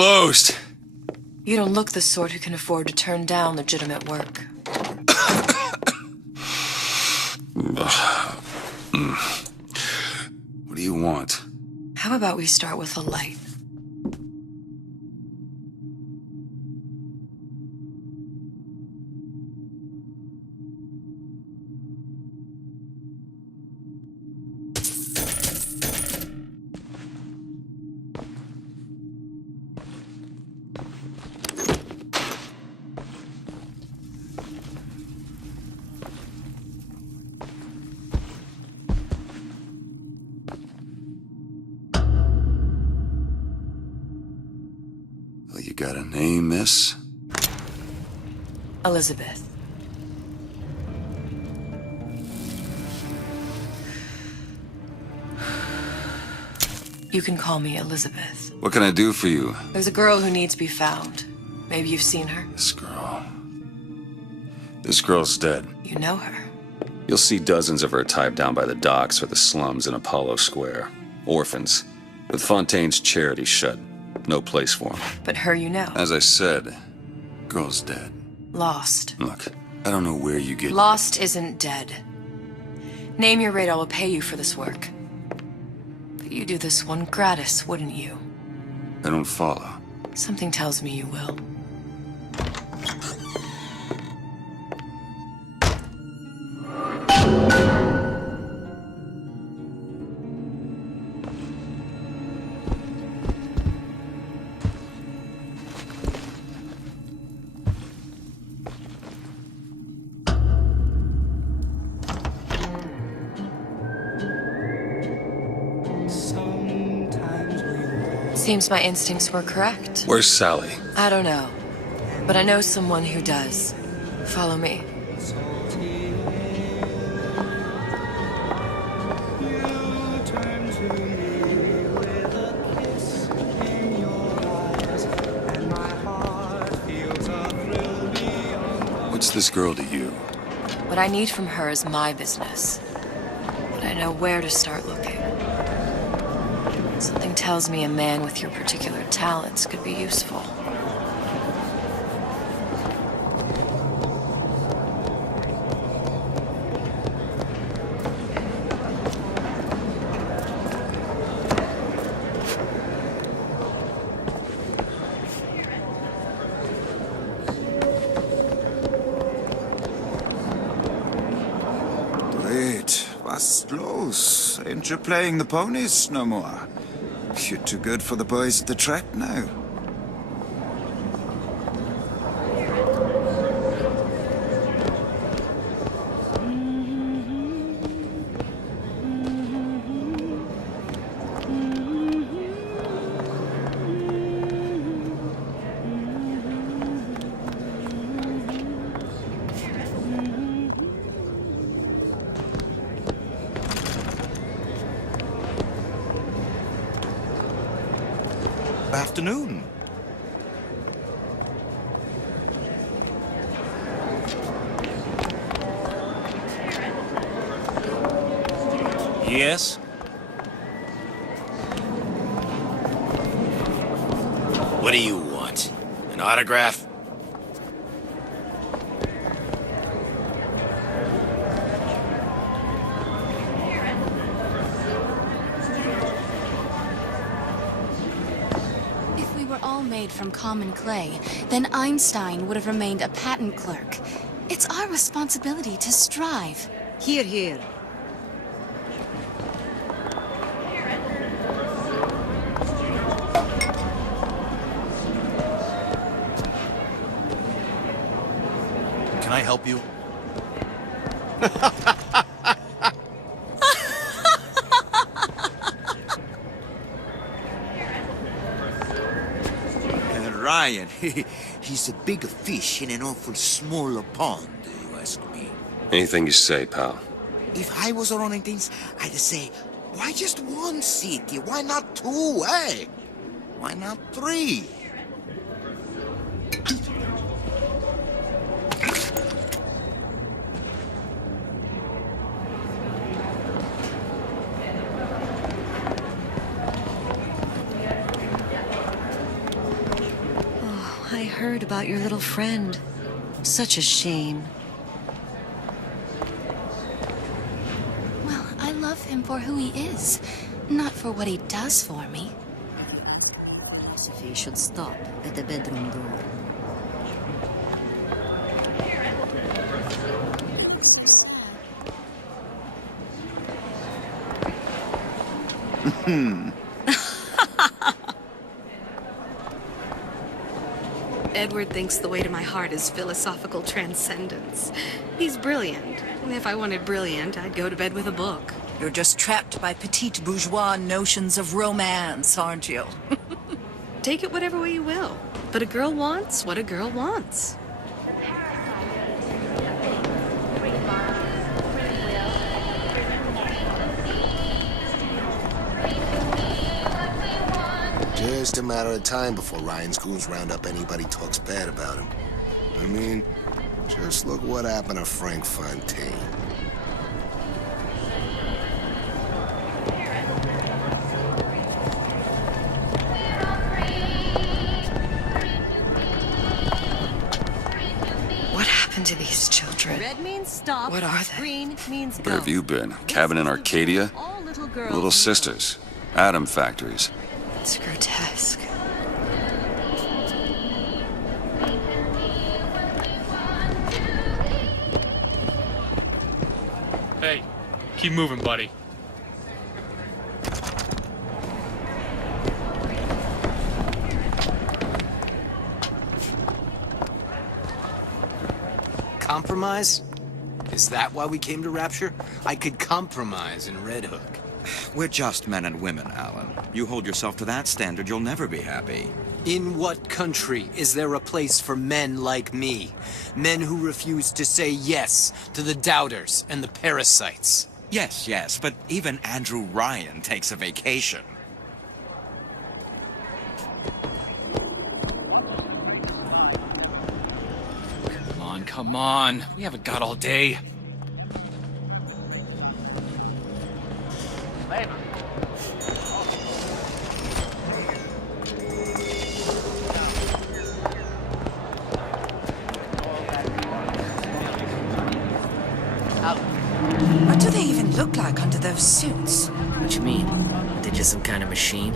closed. You don't look the sort who can afford to turn down legitimate work. What do you want? How about we start with a light? Well, you got a name, miss? Elizabeth. You can call me Elizabeth. What can I do for you? There's a girl who needs to be found. Maybe you've seen her. This girl. This girl's dead. You know her. You'll see dozens of her tied down by the docks or the slums in Apollo Square. Orphans. With Fontaine's charity shut. No place for them. But her you know. As I said, girl's dead. Lost. Look, I don't know where you get... Lost isn't dead. Name your rate, I will pay you for this work. But you do this one gratis, wouldn't you? I don't follow. Something tells me you will. Seems my instincts were correct. Where's Sally? I don't know. But I know someone who does. Follow me. What's this girl to you? What I need from her is my business. But I know where to start looking. Something tells me a man with your particular talents could be useful. Wait, was los? Ain't you playing the ponies no more? You're too good for the boys at the track now. Afternoon. Yes? What do you want? An autograph? Made from common clay, then Einstein would have remained a patent clerk. It's our responsibility to strive. Here, here. Can I help you? Ryan, he's a big fish in an awful small pond, you ask me. Anything you say, pal. If I was running things, I'd say, why just one city? Why not two, eh? Why not three? heard about your little friend. Such a shame. Well, I love him for who he is, not for what he does for me. Sophie should stop at the bedroom door. Edward thinks the way to my heart is philosophical transcendence. He's brilliant. If I wanted brilliant, I'd go to bed with a book. You're just trapped by petite bourgeois notions of romance, aren't you? Take it whatever way you will. But a girl wants what a girl wants. Just a matter of time before Ryan's goons round up anybody talks bad about him. I mean, just look what happened to Frank Fontaine. What happened to these children? Red means stop. What are they? Green means go. Where have you been? Cabin in Arcadia? All little girls Little sisters. Atom factories. It's grotesque. Hey, keep moving, buddy. Compromise? Is that why we came to Rapture? I could compromise in Red Hook. We're just men and women, Alan. You hold yourself to that standard, you'll never be happy. In what country is there a place for men like me? Men who refuse to say yes to the doubters and the parasites. Yes, but even Andrew Ryan takes a vacation. Come on. We haven't got all day. What do they even look like under those suits? What you mean? They're just some kind of machine?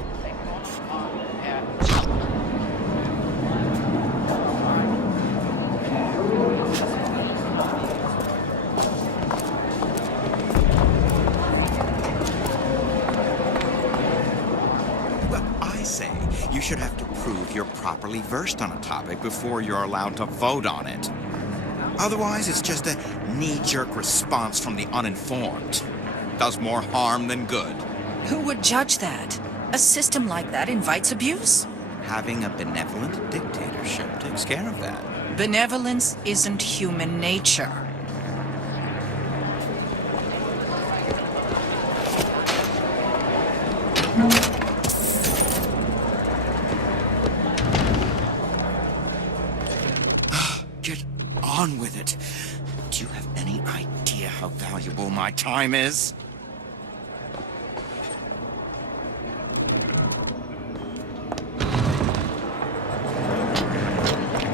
You should have to prove you're properly versed on a topic before you're allowed to vote on it. Otherwise, it's just a knee-jerk response from the uninformed. Does more harm than good. Who would judge that? A system like that invites abuse? Having a benevolent dictatorship takes care of that. Benevolence isn't human nature. Get on with it. Do you have any idea how valuable my time is?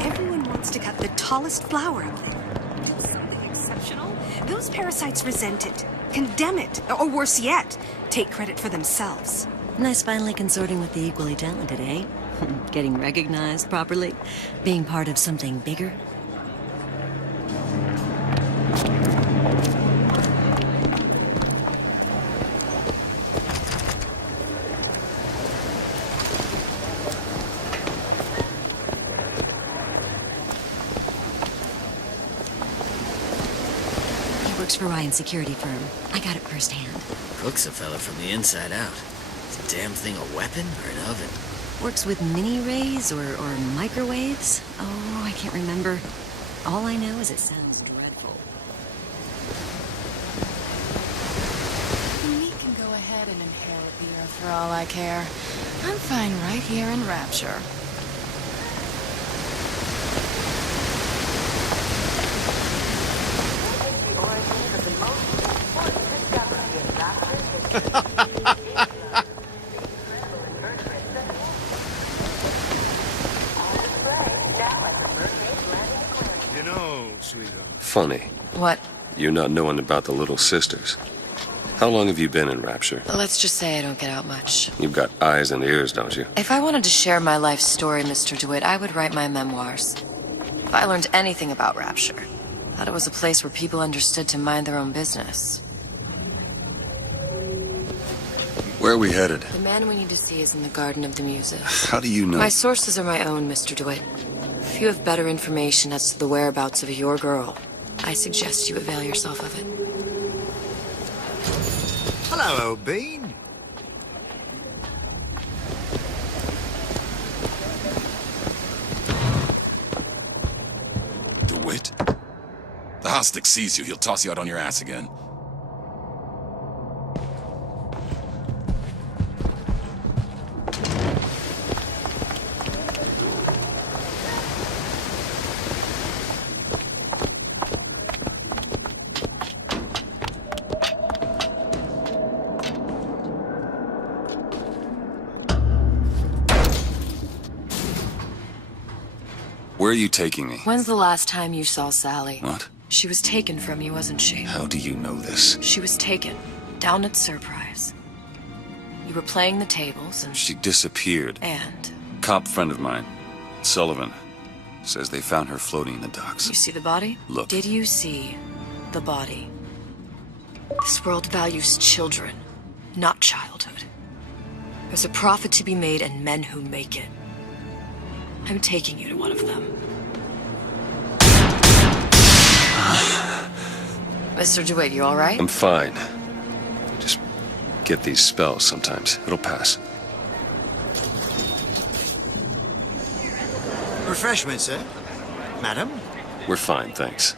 Everyone wants to cut the tallest flower up there. Do something exceptional. Those parasites resent it, condemn it, or worse yet, take credit for themselves. Nice finally consorting with the equally talented, eh? Getting recognized properly? Being part of something bigger? He works for Ryan's security firm. I got it firsthand. Cooks a fella from the inside out. Is the damn thing a weapon or an oven? Works with mini-rays or microwaves? Oh, I can't remember. All I know is it sounds dreadful. Me can go ahead and inherit the Earth for all I care. I'm fine right here in Rapture. You not knowing about the little sisters. How long have you been in Rapture? Let's just say I don't get out much. You've got eyes and ears, don't you? If I wanted to share my life story, Mr. DeWitt, I would write my memoirs. If I learned anything about Rapture, I thought it was a place where people understood to mind their own business. Where are we headed? The man we need to see is in the Garden of the Muses. How do you know? My sources are my own, Mr. DeWitt. If you have better information as to the whereabouts of your girl, I suggest you avail yourself of it. Hello, old bean. DeWitt? The Hostic sees you, he'll toss you out on your ass again. Where are you taking me? When's the last time you saw Sally? What? She was taken from you, wasn't she? How do you know this? She was taken, down at Surprise. You were playing the tables and... She disappeared. And? Cop friend of mine, Sullivan, says they found her floating in the docks. You see the body? Look. Did you see the body? This world values children, not childhood. There's a profit to be made and men who make it. I'm taking you to one of them. Mr. DeWitt, you all right? I'm fine. Just get these spells sometimes. It'll pass. Refreshments, sir. Madam? We're fine, thanks.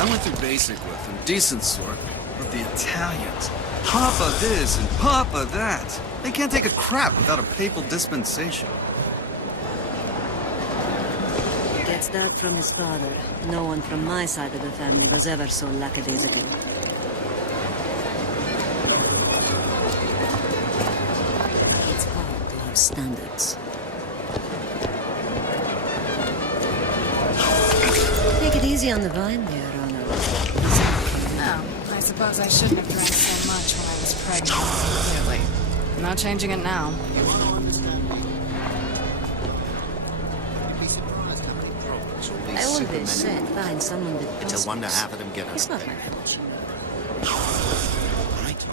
I went through basic with them, decent sort, but the Italians, Papa this and Papa that. They can't take a crap without a papal dispensation. Gets that from his father. No one from my side of the family was ever so lackadaisical. It's hard to have standards. Take it easy on the vine there, Ronald. No, I suppose I shouldn't have drank so much when I was pregnant. Clearly. Not changing it now. You want to understand? You'd be surprised how many problems all these I always supermen said find someone that It's a wonder half of them get us It's not there. my fault. Right?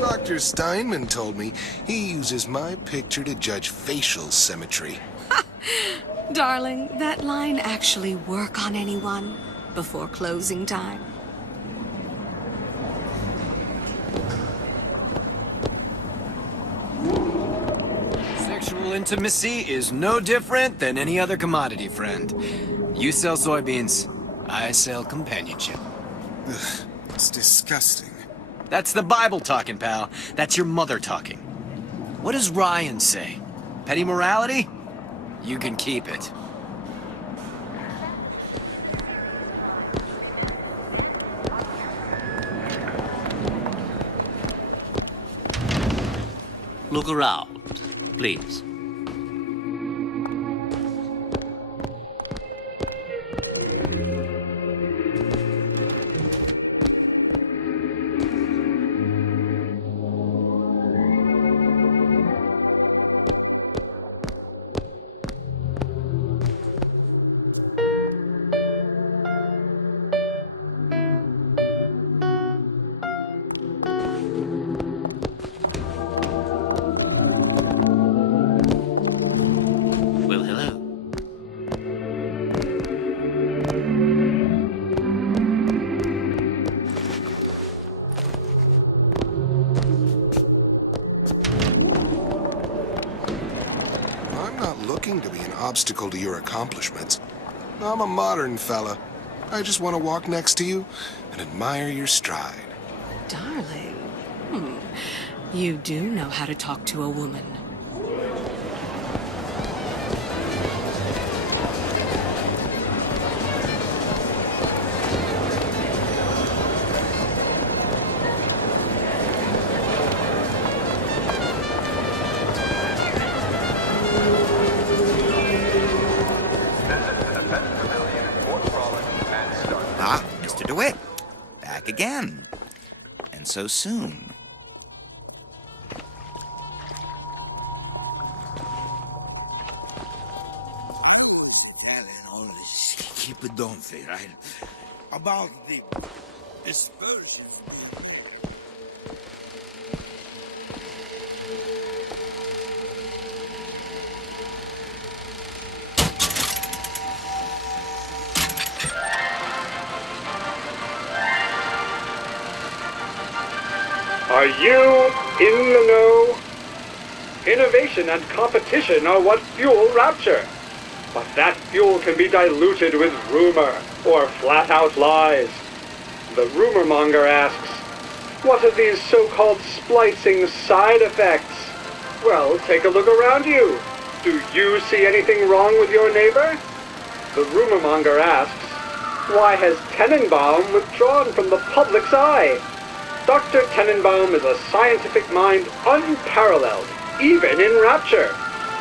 Dr. Steinman told me he uses my picture to judge facial symmetry. Darling, that line actually work on anyone before closing time? Sexual intimacy is no different than any other commodity, friend. You sell soybeans, I sell companionship. Ugh, it's disgusting. That's the Bible talking, pal. That's your mother talking. What does Ryan say? Petty morality? You can keep it. Look around, please. To be an obstacle to your accomplishments. I'm a modern fella. I just want to walk next to you and admire your stride. Darling, You do know how to talk to a woman. Ah, Mr. DeWitt. Back again. And so soon. Telling all this keep it don't they, right? About the dispersion. Are you in the know? Innovation and competition are what fuel rapture. But that fuel can be diluted with rumor or flat-out lies. The rumor monger asks, what are these so-called splicing side effects? Well, take a look around you. Do you see anything wrong with your neighbor? The rumor monger asks, why has Tenenbaum withdrawn from the public's eye? Dr. Tenenbaum is a scientific mind unparalleled, even in rapture.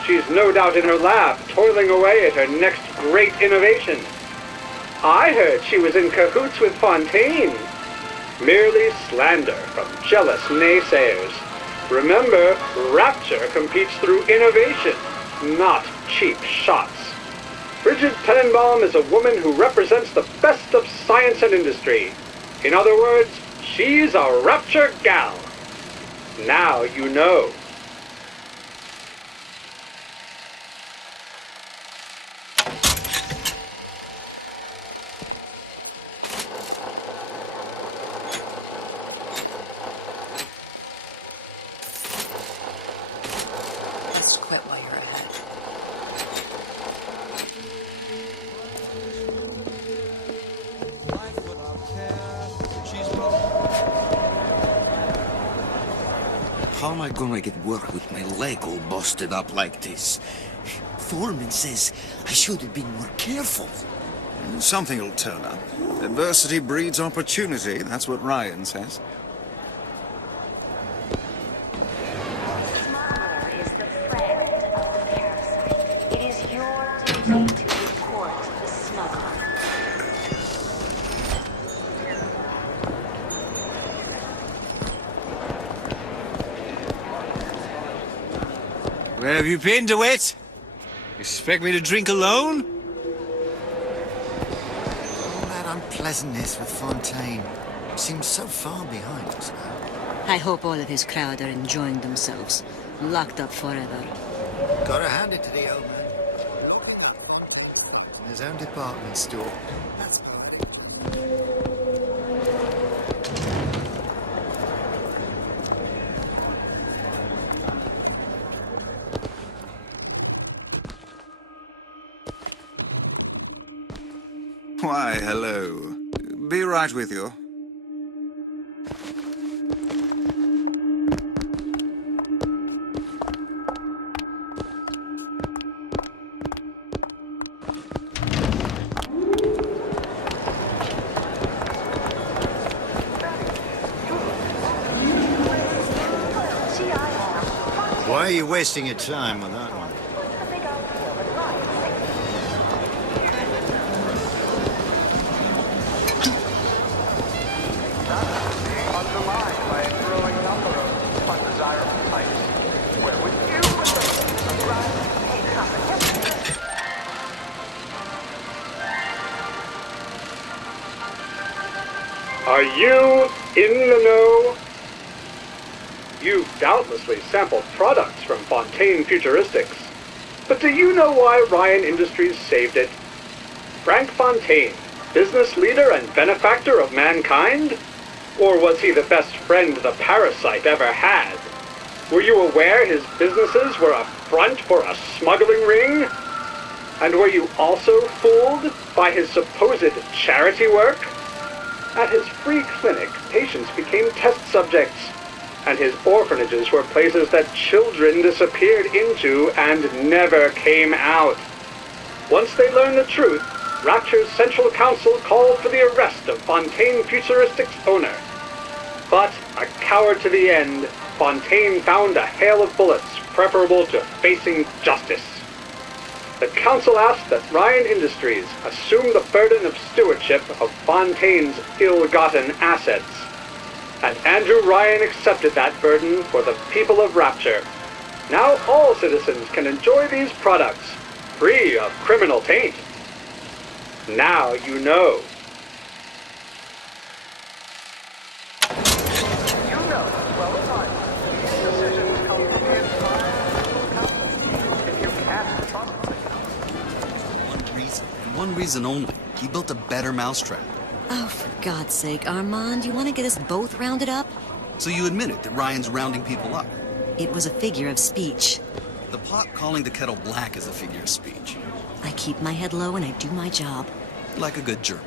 She's no doubt in her lab, toiling away at her next great innovation. I heard she was in cahoots with Fontaine. Merely slander from jealous naysayers. Remember, rapture competes through innovation, not cheap shots. Bridget Tenenbaum is a woman who represents the best of science and industry. In other words, she's a rapture gal. Now you know. Let's quit while you're ahead. How am I gonna get work with my leg all busted up like this? Foreman says I should have been more careful. Something will turn up. Adversity breeds opportunity, that's what Ryan says. Where have you been, DeWitt? Expect me to drink alone? All that unpleasantness with Fontaine seems so far behind us now. I hope all of his crowd are enjoying themselves. Locked up forever. Gotta hand it to the old man. In his own department store. That's poetic. Why, hello. Be right with you. Why are you wasting your time with that one? Are you in the know? You've doubtlessly sampled products from Fontaine Futuristics. But do you know why Ryan Industries saved it? Frank Fontaine, business leader and benefactor of mankind? Or was he the best friend the parasite ever had? Were you aware his businesses were a front for a smuggling ring? And were you also fooled by his supposed charity work? At his free clinic, patients became test subjects. and his orphanages were places that children disappeared into and never came out. Once they learned the truth, Rapture's Central Council called for the arrest of Fontaine Futuristic's owner. But, a coward to the end, Fontaine found a hail of bullets preferable to facing justice. The council asked that Ryan Industries assume the burden of stewardship of Fontaine's ill-gotten assets. And Andrew Ryan accepted that burden for the people of Rapture. Now all citizens can enjoy these products, free of criminal taint. Now you know. One reason only. He built a better mousetrap. Oh, for God's sake, Armand, you want to get us both rounded up? So you admit it, that Ryan's rounding people up? It was a figure of speech. The pot calling the kettle black is a figure of speech. I keep my head low and I do my job. Like a good German.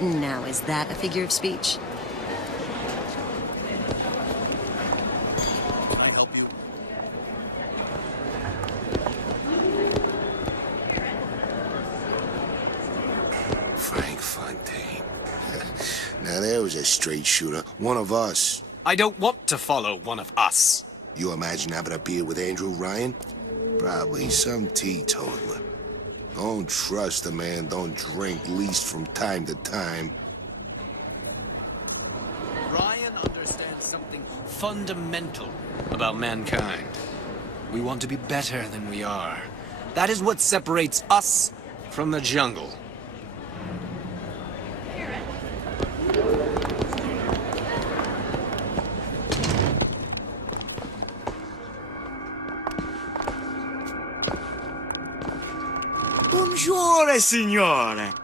Now, is that a figure of speech? I help you? Frank Fontaine. Now there was a straight shooter. One of us. I don't want to follow one of us. You imagine having a beer with Andrew Ryan? Probably some teetotaler. Don't trust a man, don't drink, least from time to time. Ryan understands something fundamental about mankind. We want to be better than we are. That is what separates us from the jungle. Buongiorno, signore.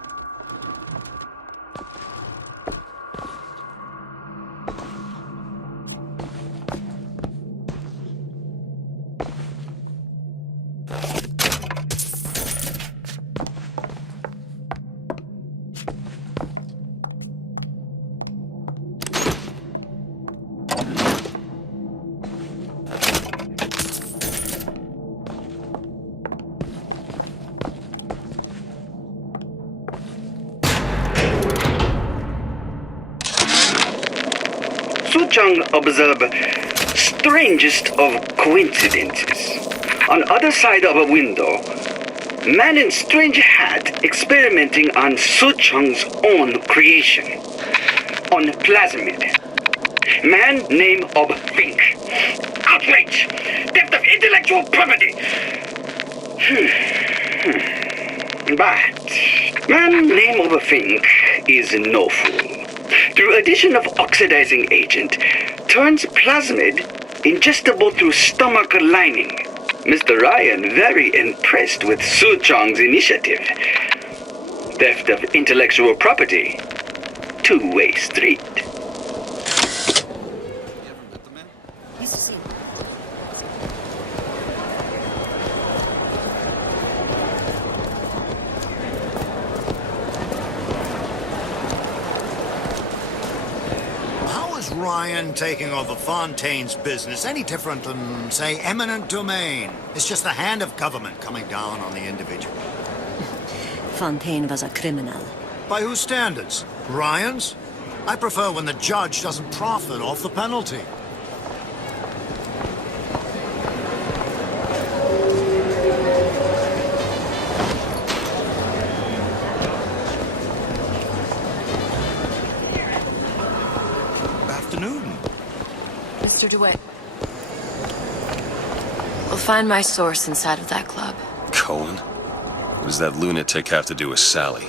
Suchong observed strangest of coincidences. On other side of a window, man in strange hat experimenting on Suchong's own creation. On plasmid. Man name of Fink. Outrage! Theft of intellectual property! But man name of Fink is no fool. Through addition of oxidizing agent, turns plasmid ingestible through stomach lining. Mr. Ryan very impressed with Su Chong's initiative. Theft of intellectual property, two-way street. Ryan taking over Fontaine's business any different than, say, eminent domain? It's just the hand of government coming down on the individual. Fontaine was a criminal. By whose standards? Ryan's? I prefer when the judge doesn't profit off the penalty. Mr. DeWitt. We'll find my source inside of that club. Cohen? What does that lunatic have to do with Sally?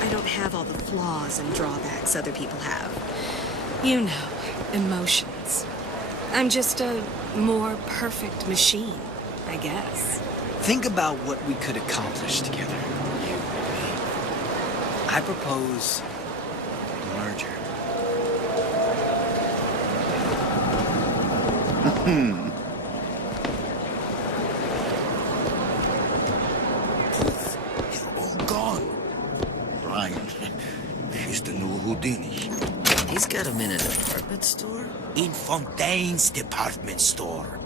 I don't have all the flaws and drawbacks other people have. You know, emotions. I'm just a more perfect machine, I guess. Think about what we could accomplish together, you and me. I propose a merger. Ryan. He's the new Houdini. He's got him in a department store? In Fontaine's department store.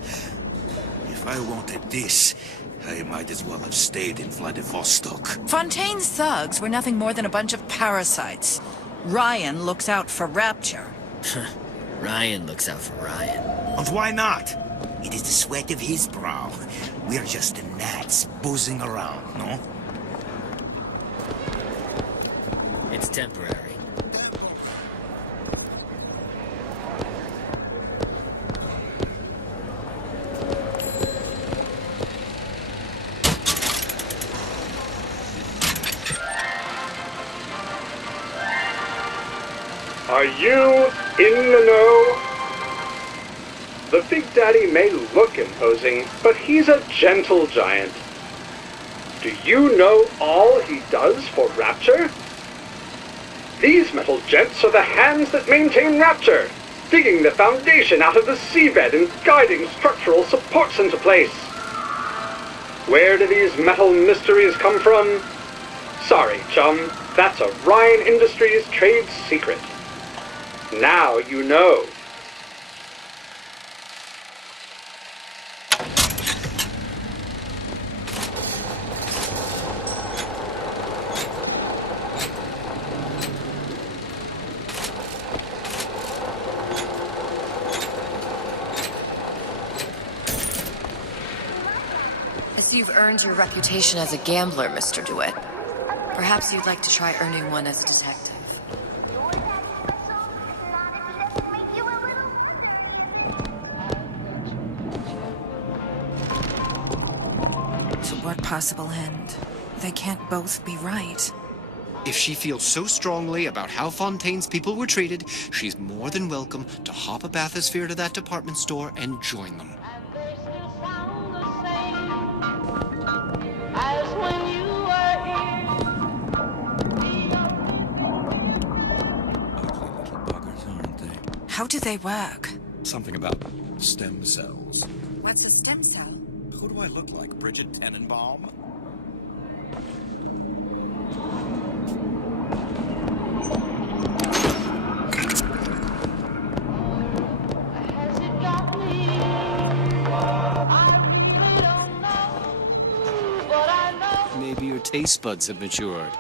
If I wanted this, I might as well have stayed in Vladivostok. Fontaine's thugs were nothing more than a bunch of parasites. Ryan looks out for Rapture. Ryan looks out for Ryan. And why not? It is the sweat of his brow. We're just the gnats buzzing around, no? It's temporary. Are you in the know? The Big Daddy may look imposing, but he's a gentle giant. Do you know all he does for Rapture? These metal jets are the hands that maintain Rapture, digging the foundation out of the seabed and guiding structural supports into place. Where do these metal mysteries come from? Sorry, chum, that's a Ryan Industries trade secret. Now you know. I see you've earned your reputation as a gambler, Mr. DeWitt. Perhaps you'd like to try earning one as a detective. To what possible end? They can't both be right. If she feels so strongly about how Fontaine's people were treated, she's more than welcome to hop a bathysphere to that department store and join them. How do they work? Something about stem cells. What's a stem cell? Who do I look like, Bridget Tenenbaum? Maybe your taste buds have matured.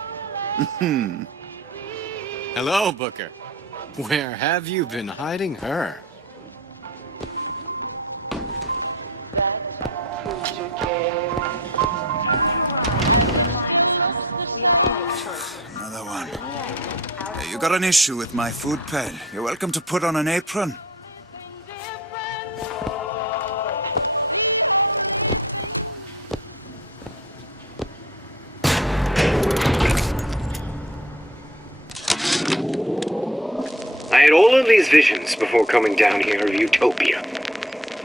Hello, Booker. Where have you been hiding her? Another one. Hey, you got an issue with my food pen. You're welcome to put on an apron. I had all of these visions before coming down here of Utopia.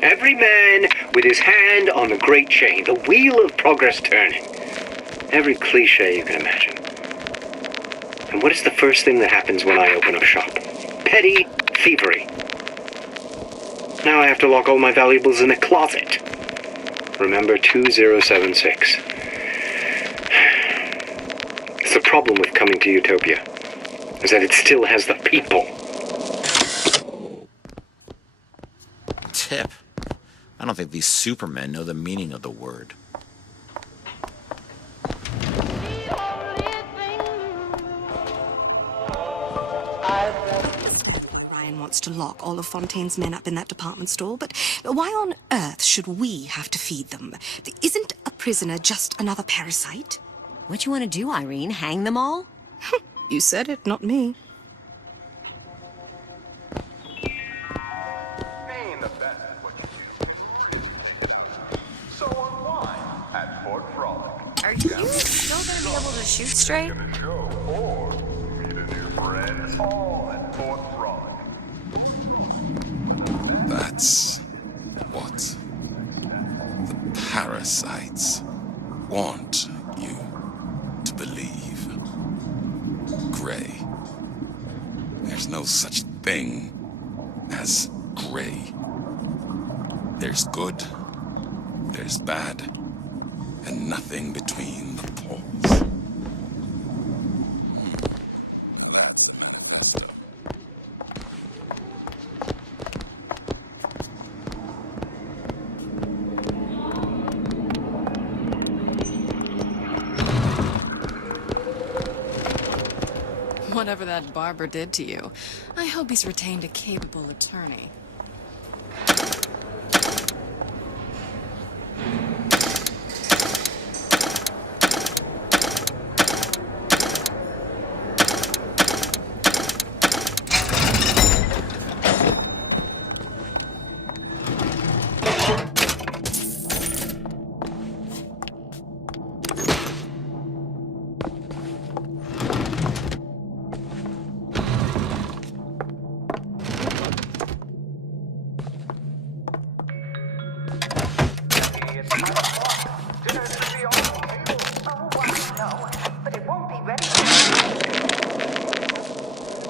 Every man with his hand on the great chain, the wheel of progress turning. Every cliche you can imagine. And what is the first thing that happens when I open up shop? Petty thievery. Now I have to lock all my valuables in a closet. Remember 2076. It's the problem with coming to Utopia, is that it still has the people. Tip. I don't think these supermen know the meaning of the word. Ryan wants to lock all of Fontaine's men up in that department store, but why on earth should we have to feed them? Isn't a prisoner just another parasite? What you want to do, Irene? Hang them all? You said it, not me. Are you still gonna be able to shoot straight? That's what the parasites want you to believe. Gray. There's no such thing as gray. There's good, there's bad, and nothing between the poles. Whatever that barber did to you, I hope he's retained a capable attorney.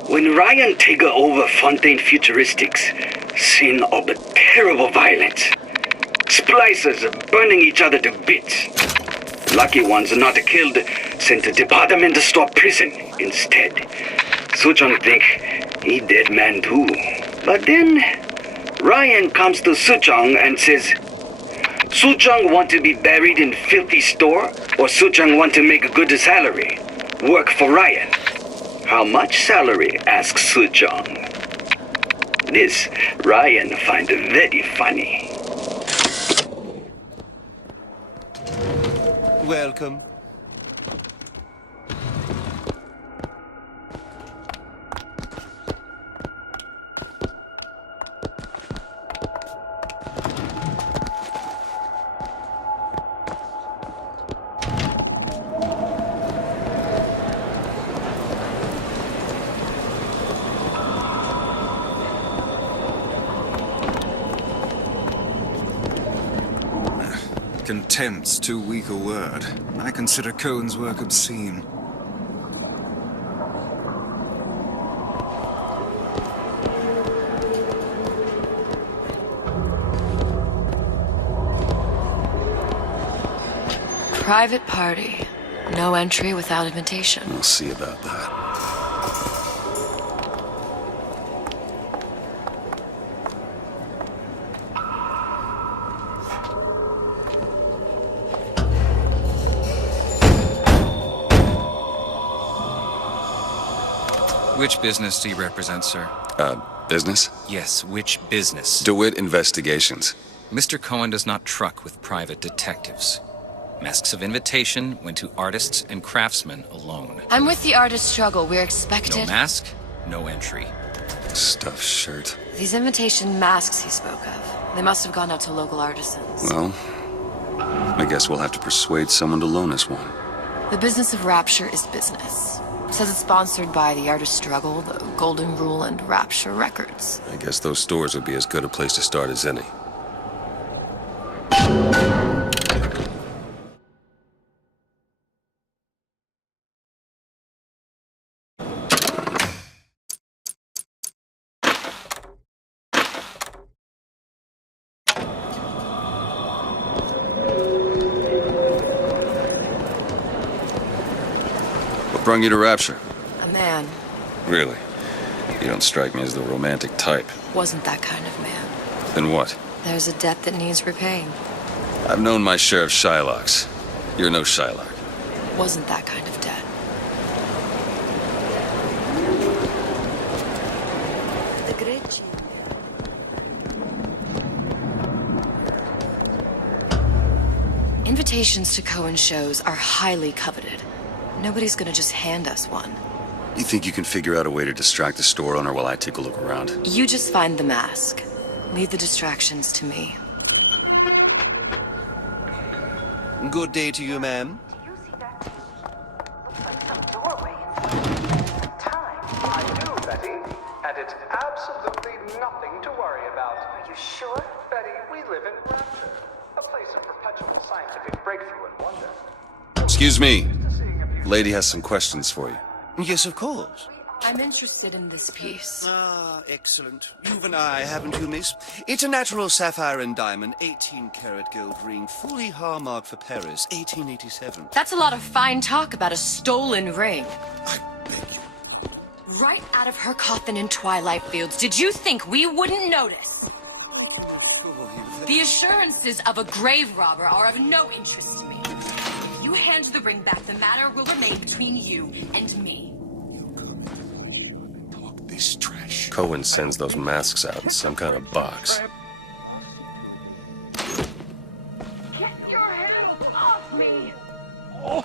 When Ryan take over Fontaine Futuristics, scene of terrible violence. Splicers burning each other to bits. Lucky ones not killed, sent to department store prison instead. Suchong think he dead man too. But then Ryan comes to Suchong and says, Suchong want to be buried in filthy store, or Suchong want to make a good salary? Work for Ryan. How much salary? Asks Suchong. This Ryan find very funny. Welcome. Contempt's too weak a word. I consider Cohen's work obscene. Private party. No entry without invitation. We'll see about that. Which business do you represent, sir? Business? Yes, which business? DeWitt Investigations. Mr. Cohen does not truck with private detectives. Masks of invitation went to artists and craftsmen alone. I'm with the artist struggle. We're expected. No mask, no entry. Stuffed shirt. These invitation masks he spoke of. They must have gone out to local artisans. Well, I guess we'll have to persuade someone to loan us one. The business of Rapture is business. Says it's sponsored by the Artist Struggle, the Golden Rule, and Rapture Records. I guess those stores would be as good a place to start as any. What brung you to Rapture? A man. Really? You don't strike me as the romantic type. Wasn't that kind of man. Then what? There's a debt that needs repaying. I've known my share of Shylocks. You're no Shylock. Wasn't that kind of debt. Invitations to Cohen shows are highly coveted. Nobody's gonna just hand us one. You think you can figure out a way to distract the store owner while I take a look around? You just find the mask. Leave the distractions to me. Good day to you, ma'am. I do, Betty, and it's absolutely nothing to worry about. Are you sure? Betty, we live in Rapture, a place of perpetual scientific breakthrough and wonder. Excuse me. Lady has some questions for you. Yes, of course. I'm interested in this piece. Ah, excellent. You've an eye, haven't you, miss? It's a natural sapphire and diamond, 18-karat gold ring, fully hallmarked for Paris, 1887. That's a lot of fine talk about a stolen ring. I beg you. Right out of her coffin in Twilight Fields, did you think we wouldn't notice? The assurances of a grave robber are of no interest to me. If you hand the ring back, the matter will remain between you and me. Cohen sends those masks out in some kind of box. Get your hands off me! Oh.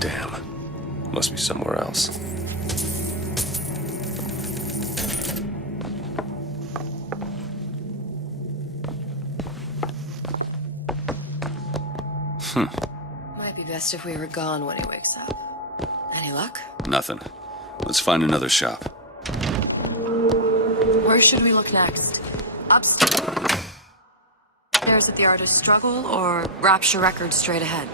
Damn. Must be somewhere else. Might be best if we were gone when he wakes up. Any luck? Nothing. Let's find another shop. Where should we look next? Upstairs at the Artist's Struggle, or Rapture Records straight ahead?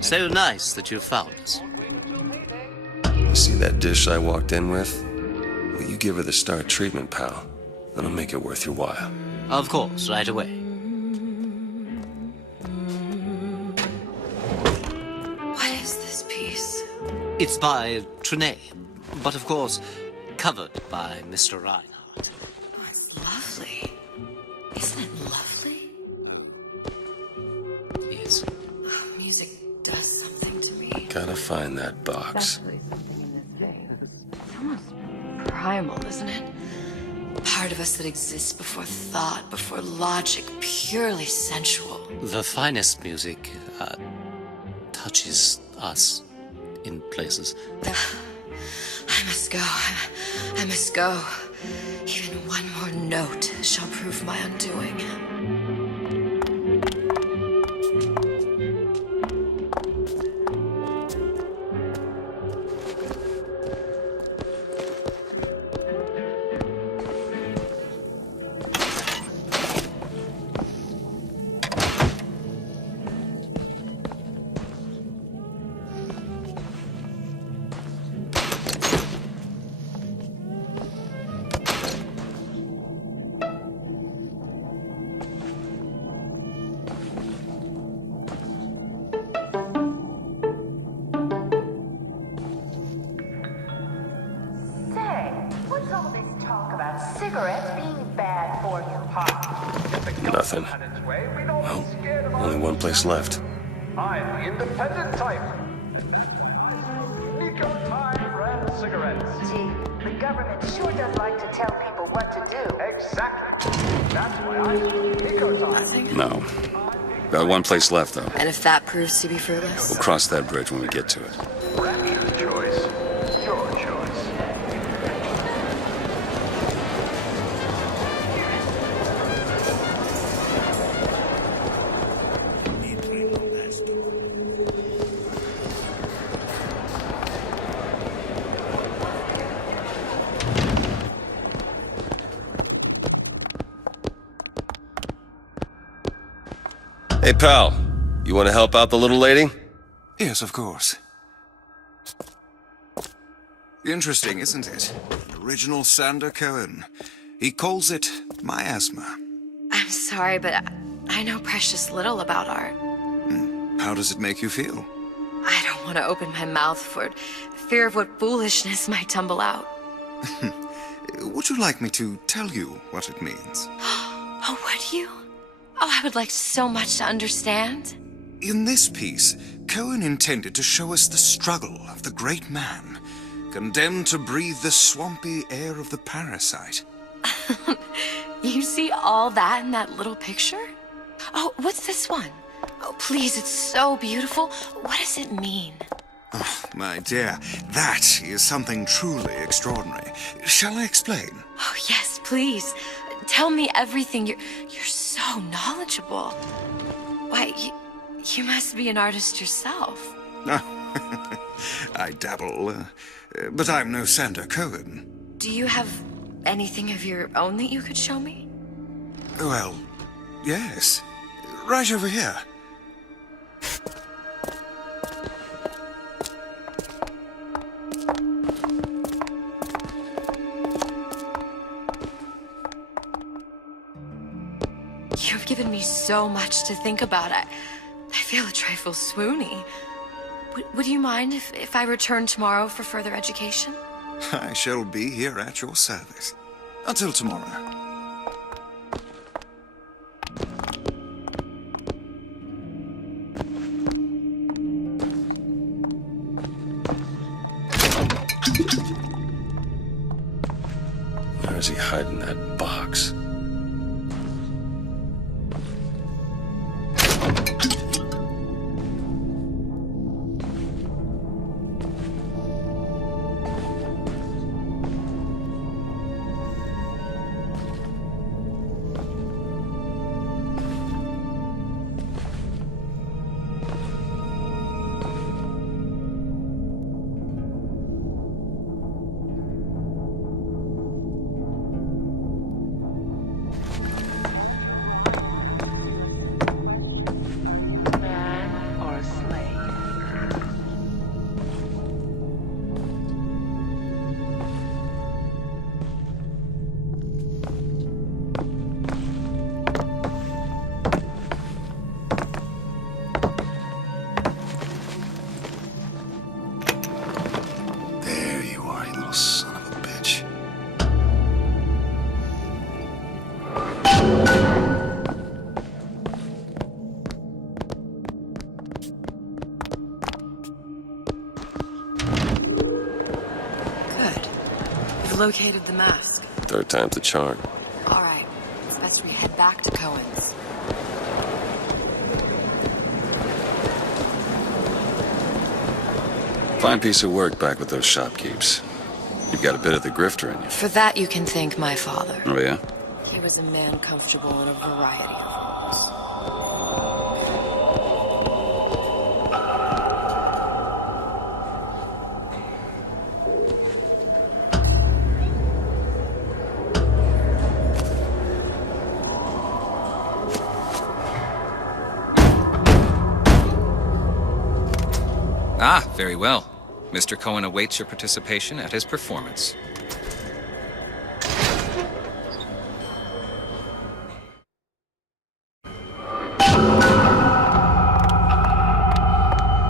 So nice that you found us. See that dish I walked in with? Will you give her the star treatment, pal? That'll make it worth your while. Of course, right away. What is this piece? It's by Trenet, but of course, covered by Mr. Reinhardt. Oh, it's lovely. Isn't it lovely? Yes. Oh, music does something to me. Gotta find that box. It's almost primal, isn't it? Part of us that exists before thought, before logic, purely sensual. The finest music touches us in places. I must go. I must go. Even one more note shall prove my undoing. Nothing. Well, only one place left. I'm the independent type. Nico Time brand cigarettes. Gee, the government sure does like to tell people what to do. Exactly. That's why I choose Nico Time. No. Got one place left, though. And if that proves to be fruitless? We'll cross that bridge when we get to it. Rapture's choice. Your choice. Hey, pal. You want to help out the little lady? Yes, of course. Interesting, isn't it? Original Sander Cohen. He calls it miasma. I'm sorry, but I know precious little about art. How does it make you feel? I don't want to open my mouth for fear of what foolishness might tumble out. Would you like me to tell you what it means? Oh, would you? Oh, I would like so much to understand. In this piece, Cohen intended to show us the struggle of the great man, condemned to breathe the swampy air of the parasite. You see all that in that little picture? Oh, what's this one? Oh, please, it's so beautiful. What does it mean? Oh, my dear, that is something truly extraordinary. Shall I explain? Oh, yes, please. Tell me everything. You're so knowledgeable. Why, you must be an artist yourself. I dabble, but I'm no Sander Cohen. Do you have anything of your own that you could show me? Well, yes. Right over here. given me so much to think about. I feel a trifle swoony. Would you mind if I return tomorrow for further education? I shall be here at your service. Until tomorrow. Where is he hiding that box? Located the mask. Third time's the charm. All right. It's best we head back to Cohen's. Fine piece of work back with those shopkeeps. You've got a bit of the grifter in you. For that, you can thank my father. Oh, yeah? He was a man comfortable in a variety of roles. Ah, very well. Mr. Cohen awaits your participation at his performance.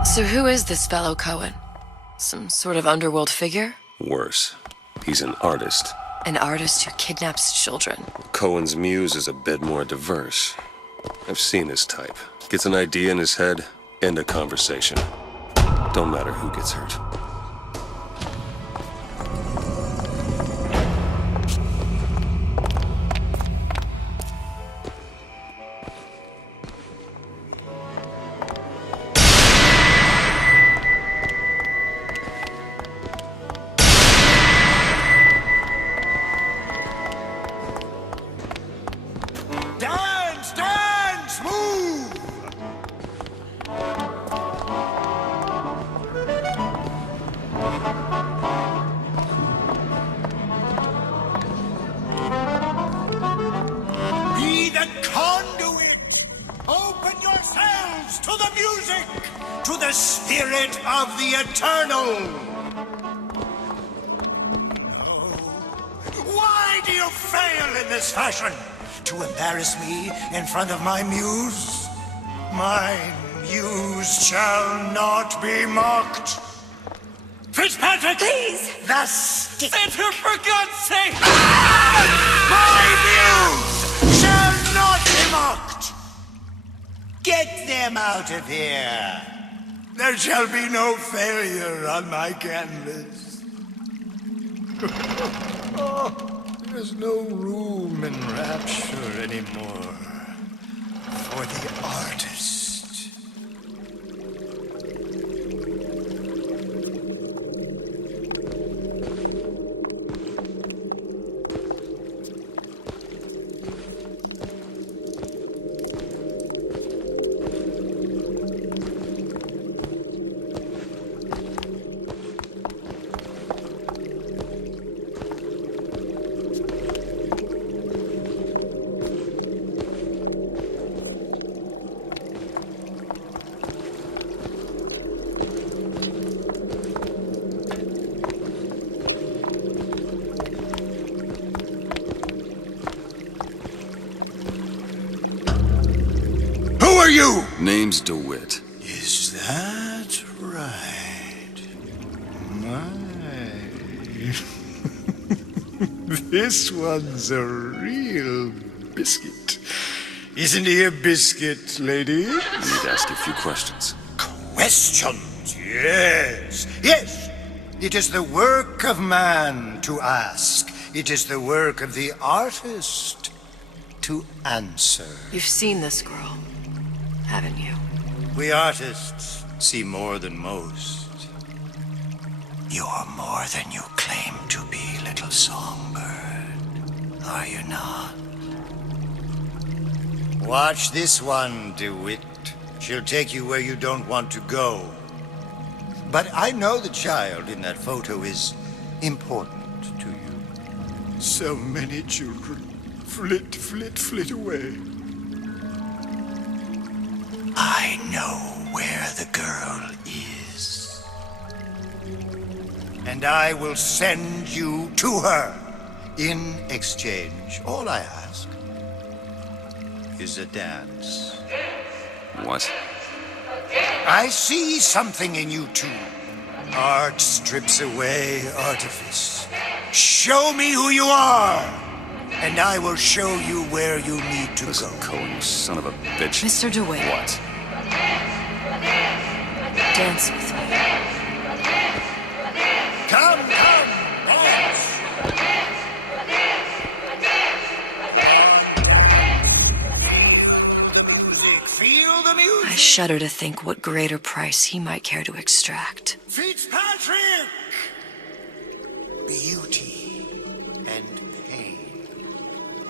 So who is this fellow Cohen? Some sort of underworld figure? Worse. He's an artist. An artist who kidnaps children. Cohen's muse is a bit more diverse. I've seen his type. Gets an idea in his head, end a conversation. Don't matter who gets hurt. Dance! Move! Be the conduit! Open yourselves to the music, to the spirit of the eternal! Oh, why do you fail in this fashion? To embarrass me in front of my muse? My muse shall not be mocked. Fitzpatrick! Please! The stick! Enter, for God's sake! My muse shall not be mocked! Get them out of here! There shall be no failure on my canvas. Oh, there's no room in rapture anymore for the artist. name's DeWitt. Is that right? My. This one's a real biscuit. Isn't he a biscuit, lady? I need to ask you a few questions. Questions, yes. Yes, it is the work of man to ask. It is the work of the artist to answer. You've seen this girl, haven't you? We artists see more than most. You're more than you claim to be, little songbird. Are you not? Watch this one, DeWitt. She'll take you where you don't want to go. But I know the child in that photo is important to you. So many children flit, flit, flit away. I know where the girl is. And I will send you to her. In exchange, all I ask is a dance. What? I see something in you two. Art strips away artifice. Show me who you are, and I will show you where you need to Listen, go. Cohen, you son of a bitch. Mr. DeWitt. What? Dance with me. Come, dance! Feel the music! I shudder to think what greater price he might care to extract. Fitzpatrick! Beauty and pain.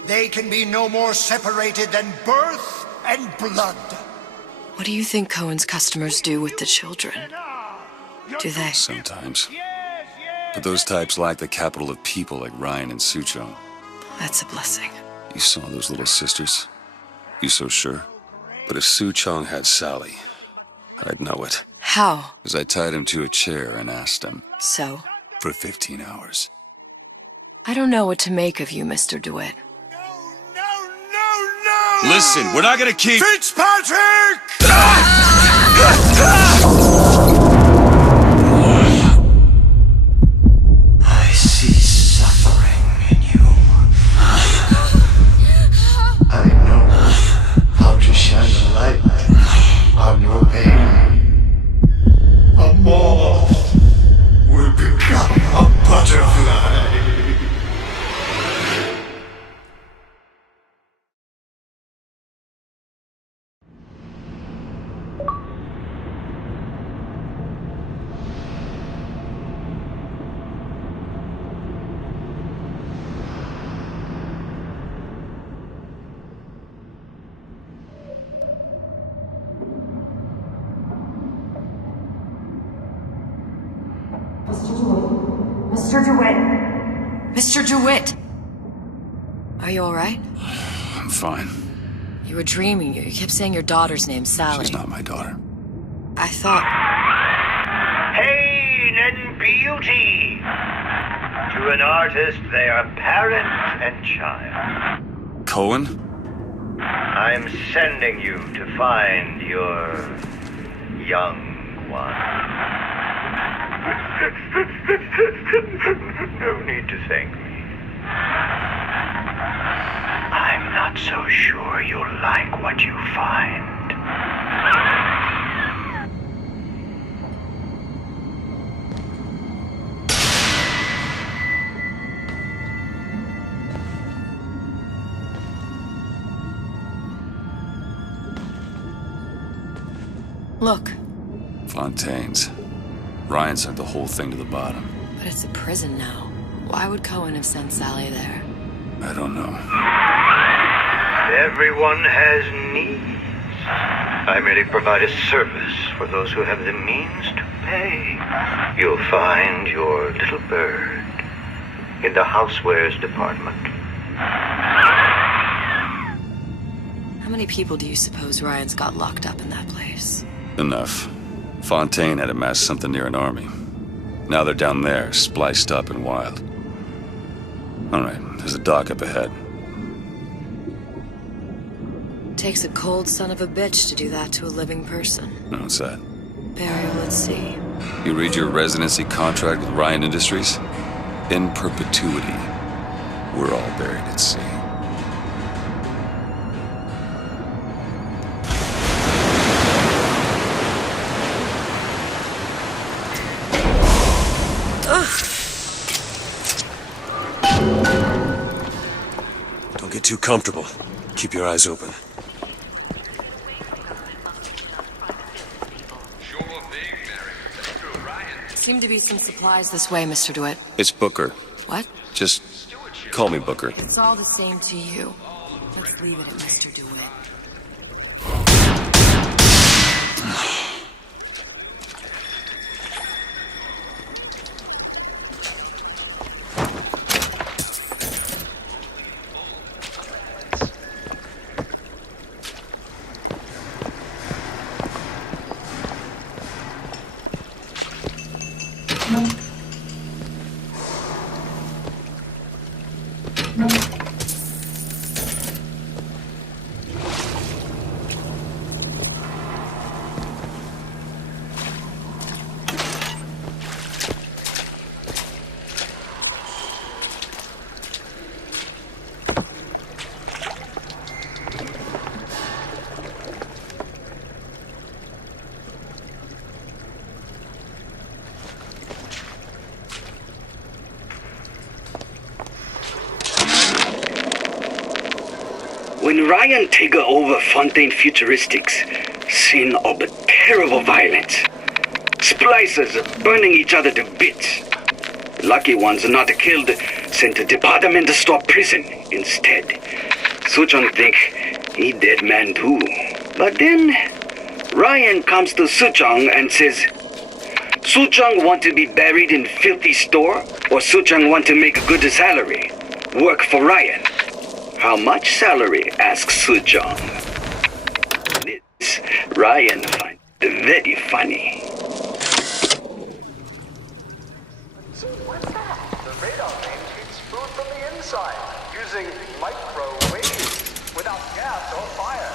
They can be no more separated than birth and blood. What do you think Cohen's customers do with the children? Do they? Sometimes. But those types lack the capital of people like Ryan and Suchong. That's a blessing. You saw those little sisters? You so sure? But if Suchong had Sally, I'd know it. How? Because I tied him to a chair and asked him. So? For 15 hours. I don't know what to make of you, Mr. DeWitt. Listen, we're not gonna keep... Fitzpatrick! I see suffering in you. I know how to shine a light on your pain. A moth will become a butterfly. Mr. DeWitt! Mr. DeWitt! Are you alright? I'm fine. You were dreaming. You kept saying your daughter's name, Sally. She's not my daughter. I thought... Pain and beauty! To an artist, they are parent and child. Cohen? I'm sending you to find your young one. No need to thank me. I'm not so sure you'll like what you find. Look. Fontaine's. Ryan sent the whole thing to the bottom. But it's a prison now. Why would Cohen have sent Sally there? I don't know. Everyone has needs. I merely provide a service for those who have the means to pay. You'll find your little bird in the housewares department. How many people do you suppose Ryan's got locked up in that place? Enough. Fontaine had amassed something near an army. Now they're down there, spliced up and wild. All right, there's a dock up ahead. Takes a cold son of a bitch to do that to a living person. What's that? Burial at sea. You read your residency contract with Ryan Industries? In perpetuity, we're all buried at sea. Don't get too comfortable. Keep your eyes open. Seem to be some supplies this way, Mr. DeWitt. It's Booker. What? Just call me Booker. It's all the same to you. Let's leave it at Mr. DeWitt. When Ryan take over Fontaine Futuristics, scene of terrible violence. Splicers burning each other to bits. Lucky ones not killed, sent to department store prison instead. Suchong think he dead man too. But then Ryan comes to Suchong and says, Suchong want to be buried in filthy store, or Suchong want to make a good salary, work for Ryan. How much salary? Asks Suchong. This Ryan finds very funny. The radar range heats food from the inside, using microwaves, without gas or fire.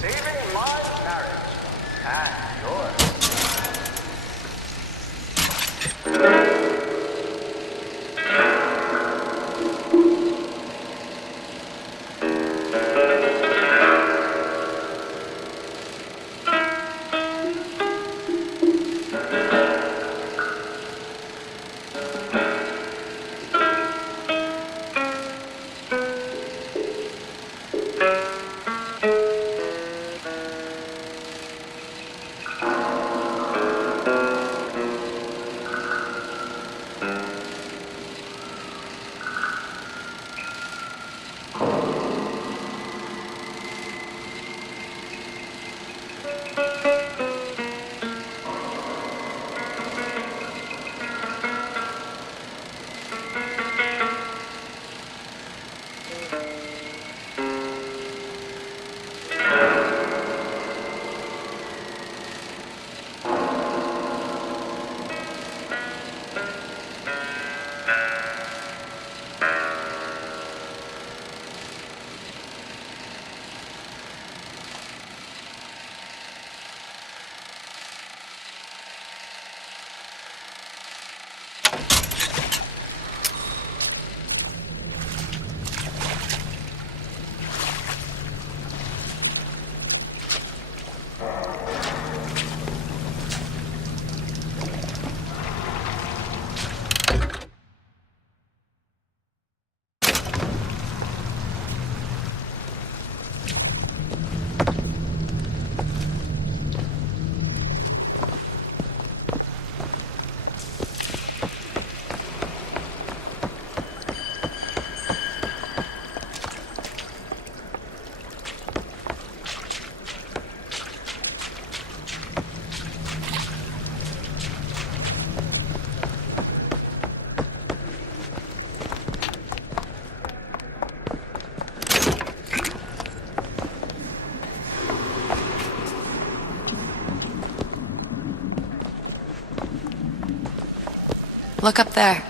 Saving my marriage and yours. Look up there.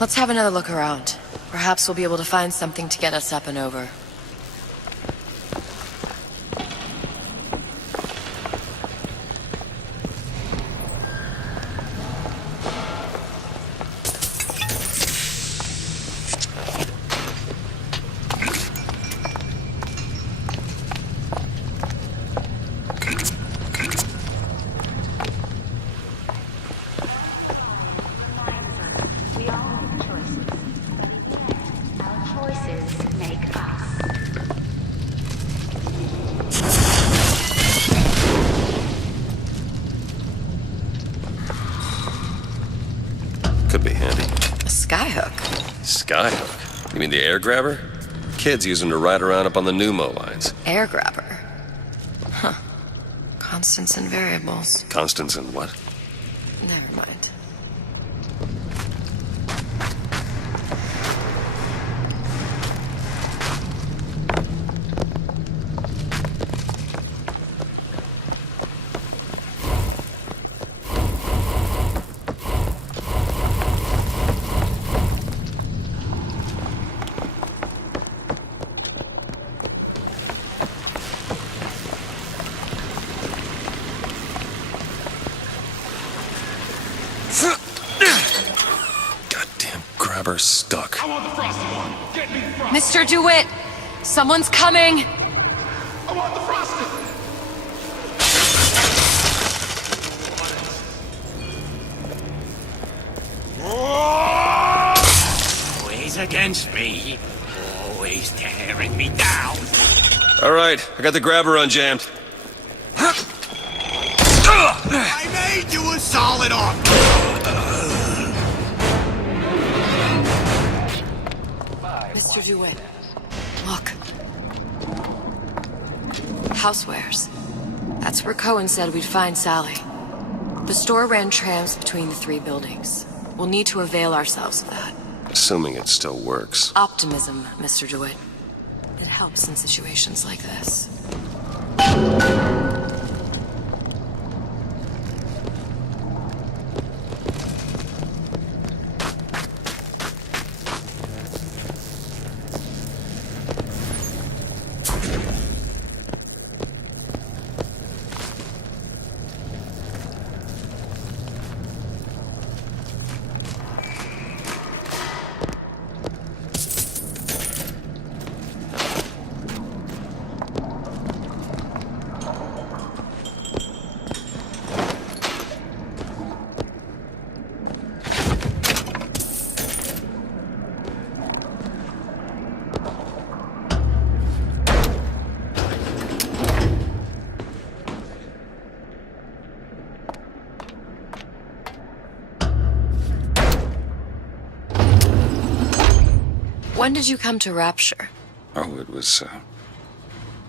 Let's have another look around. Perhaps we'll be able to find something to get us up and over. Could be handy. A skyhook? Skyhook? You mean the air grabber? Kids use them to ride around up on the pneumo lines. Air grabber? Huh. Constants and variables. Constants and what? Never mind. Goddamn grabber stuck. I want the frosty one. Get me frosty. Mr. DeWitt! Someone's coming! I want the frosty. Always against me. Always tearing me down. All right, I got the grabber unjammed. I made you a solid offer. Mr. DeWitt, look. Housewares. That's where Cohen said we'd find Sally. The store ran trams between the three buildings. We'll need to avail ourselves of that. Assuming it still works. Optimism, Mr. DeWitt. It helps in situations like this. When did you come to Rapture? Oh, it was,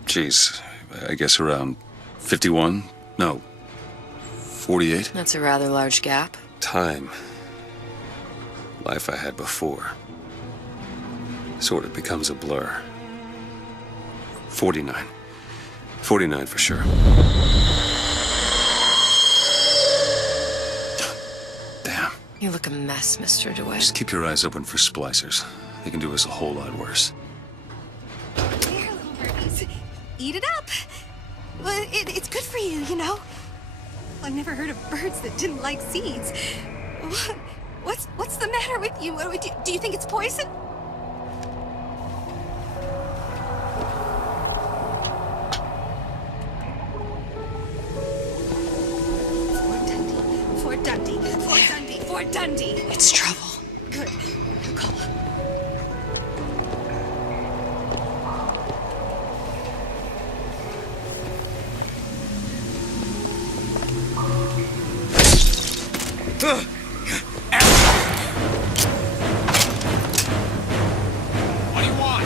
geez, I guess around 51? No, 48? That's a rather large gap. Time. Life I had before. Sort of becomes a blur. 49. 49 for sure. Damn. You look a mess, Mr. DeWitt. Just keep your eyes open for splicers. They can do us a whole lot worse. Here, little birdies. Eat it up. Well, it's good for you, you know. I've never heard of birds that didn't like seeds. What's the matter with you? Do you think it's poison? Fort Dundee. It's trouble. Good. Good call. What do you want?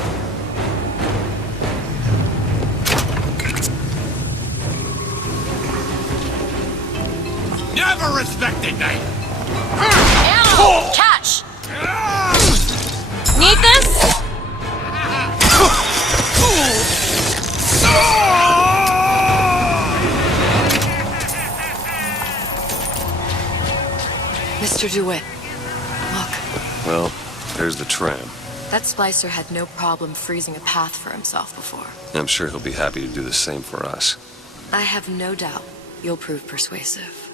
Never respected me. Ow! Catch! Need this? Mr. DeWitt, look. Well, there's the tram. That splicer had no problem freezing a path for himself before. I'm sure he'll be happy to do the same for us. I have no doubt you'll prove persuasive.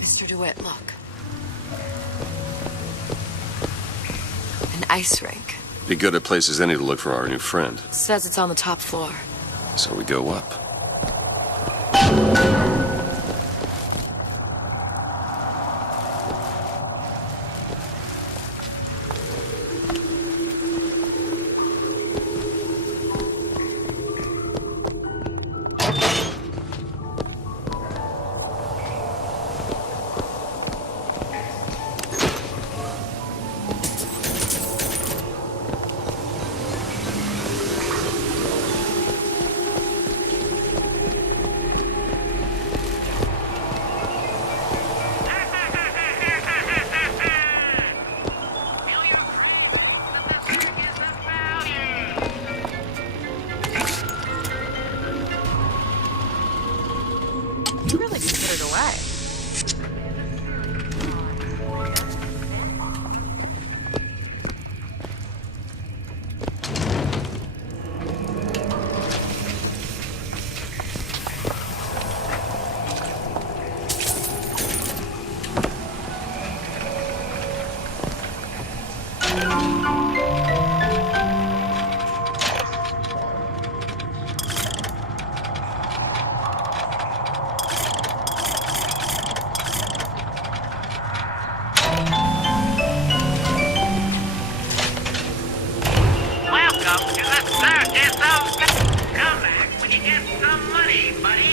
Mr. DeWitt, look. An ice rink. Be good at places any to look for our new friend. Says it's on the top floor. So we go up. You really can put it away. Welcome to the circus of... Come back when you get some money, buddy.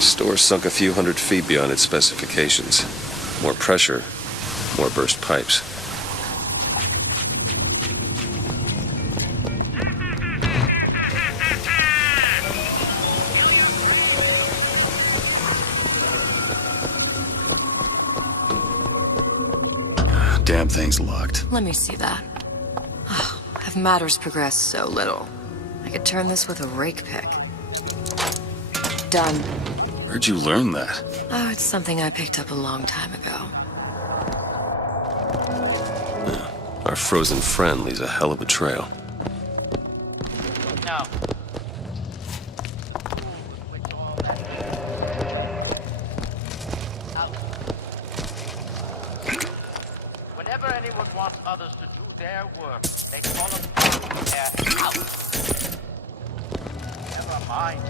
Store sunk a few hundred feet beyond its specifications. More pressure, more burst pipes. Damn thing's locked. Let me see that. Oh, have matters progressed so little? I could turn this with a rake pick. Done. Where'd you learn that? Oh, it's something I picked up a long time ago. Our frozen friend leaves a hell of a trail. No. Whenever anyone wants others to do their work, they call them their house. Never mind.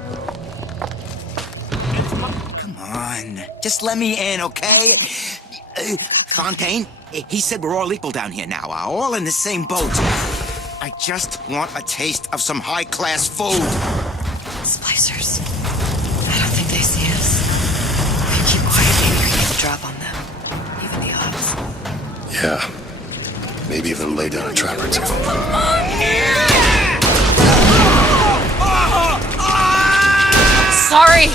Come on. Just let me in, okay? Fontaine, he said we're all equal down here now. All in the same boat. I just want a taste of some high-class food. Splicers. I don't think they see us. If you keep quiet, maybe you're going to drop on them. Even the odds. Yeah. Maybe even lay down a trap or two. Sorry!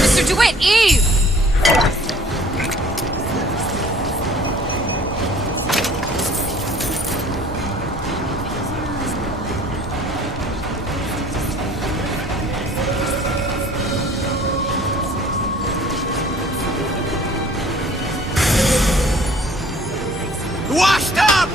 Mr. DeWitt, Eve! Washed up!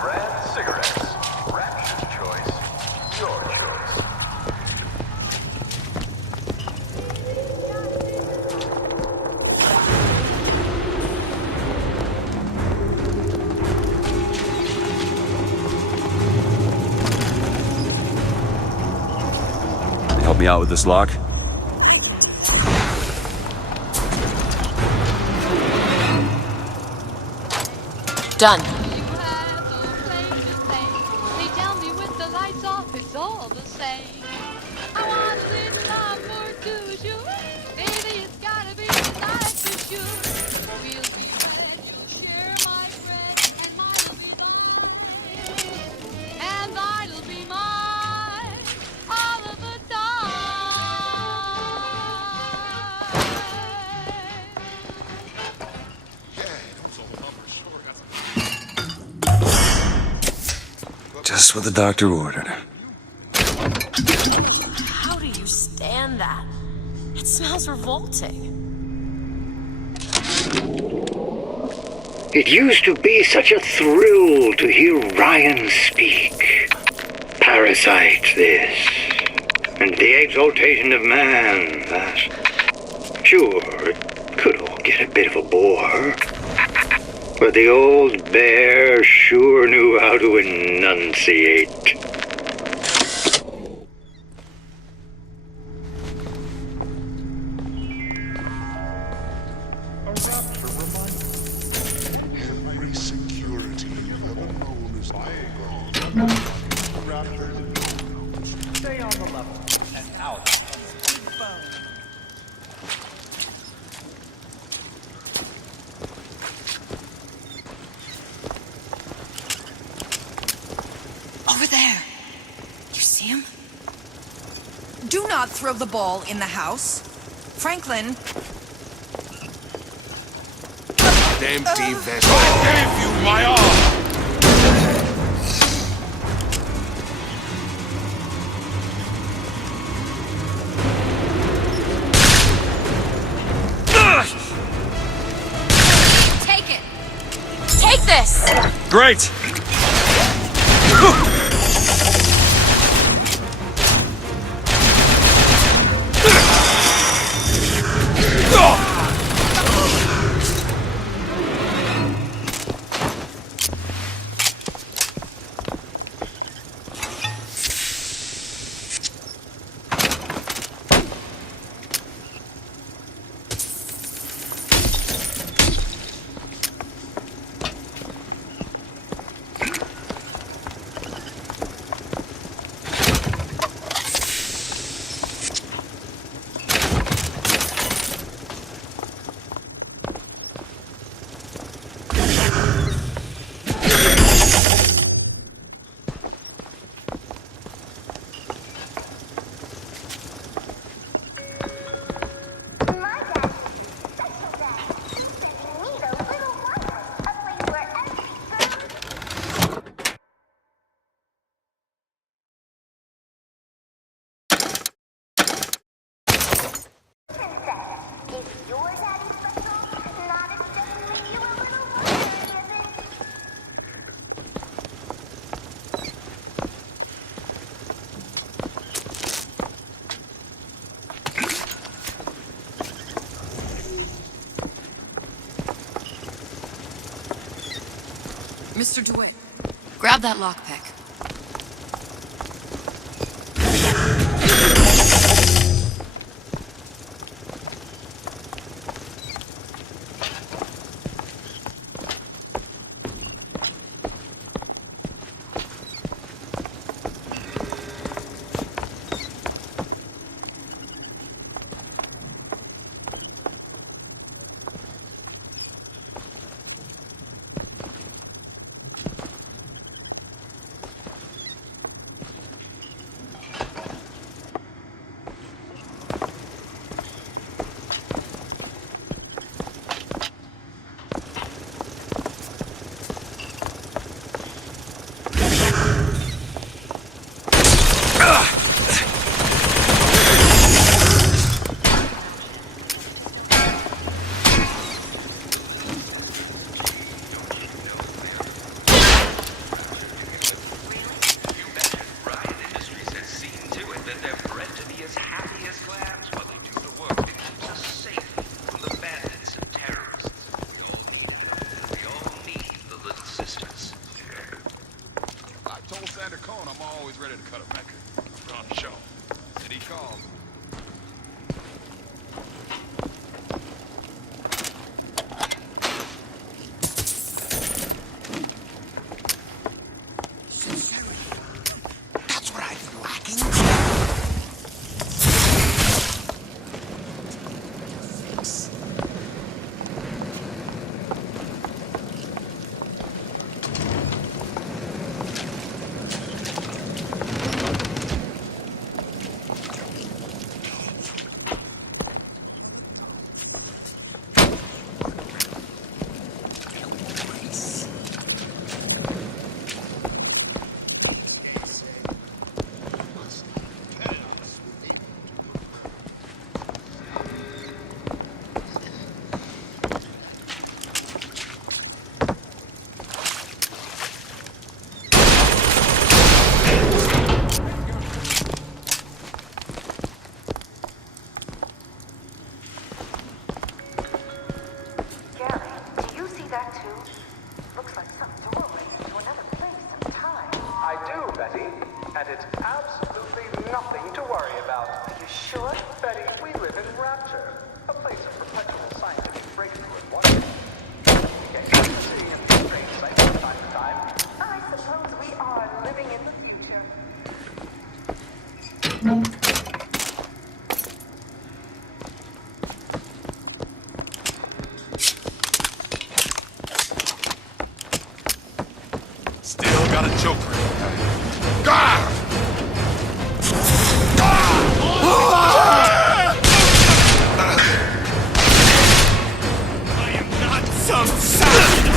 brand cigarettes. Rapture's choice. Your choice. Can you help me out with this lock? Done. They tell me with the lights off, it's all the same. I want a little love more to sure. Baby, it's gotta be tonight for sure. We'll be friends, you'll share my bread, and mine will be thine. And thine'll be mine all of the Just what the doctor ordered. How do you stand that? It smells revolting. It used to be such a thrill to hear Ryan speak. Parasite this, and the exaltation of man that. Sure, it could all get a bit of a bore. But the old bear sure knew how to enunciate. Every security you've ever known is bygone. Stay on the level and out. Over there. You see him? Do not throw the ball in the house. Franklin. Empty vessel. I gave you my arm! Take it. Take this. Great! Mr. DeWitt, grab that lockpick. Alexander Cohen, I'm always ready to cut a record. Put on a show. City calls. That's what I've been lacking. And it's absolutely nothing to worry about. Are you sure? Betty, we live in Rapture, a place of perpetual scientific breakthrough and wonder. Yes, you can see in strange sights from time to time. I suppose we are living in the future. Still got a joker. God! I am not some savage!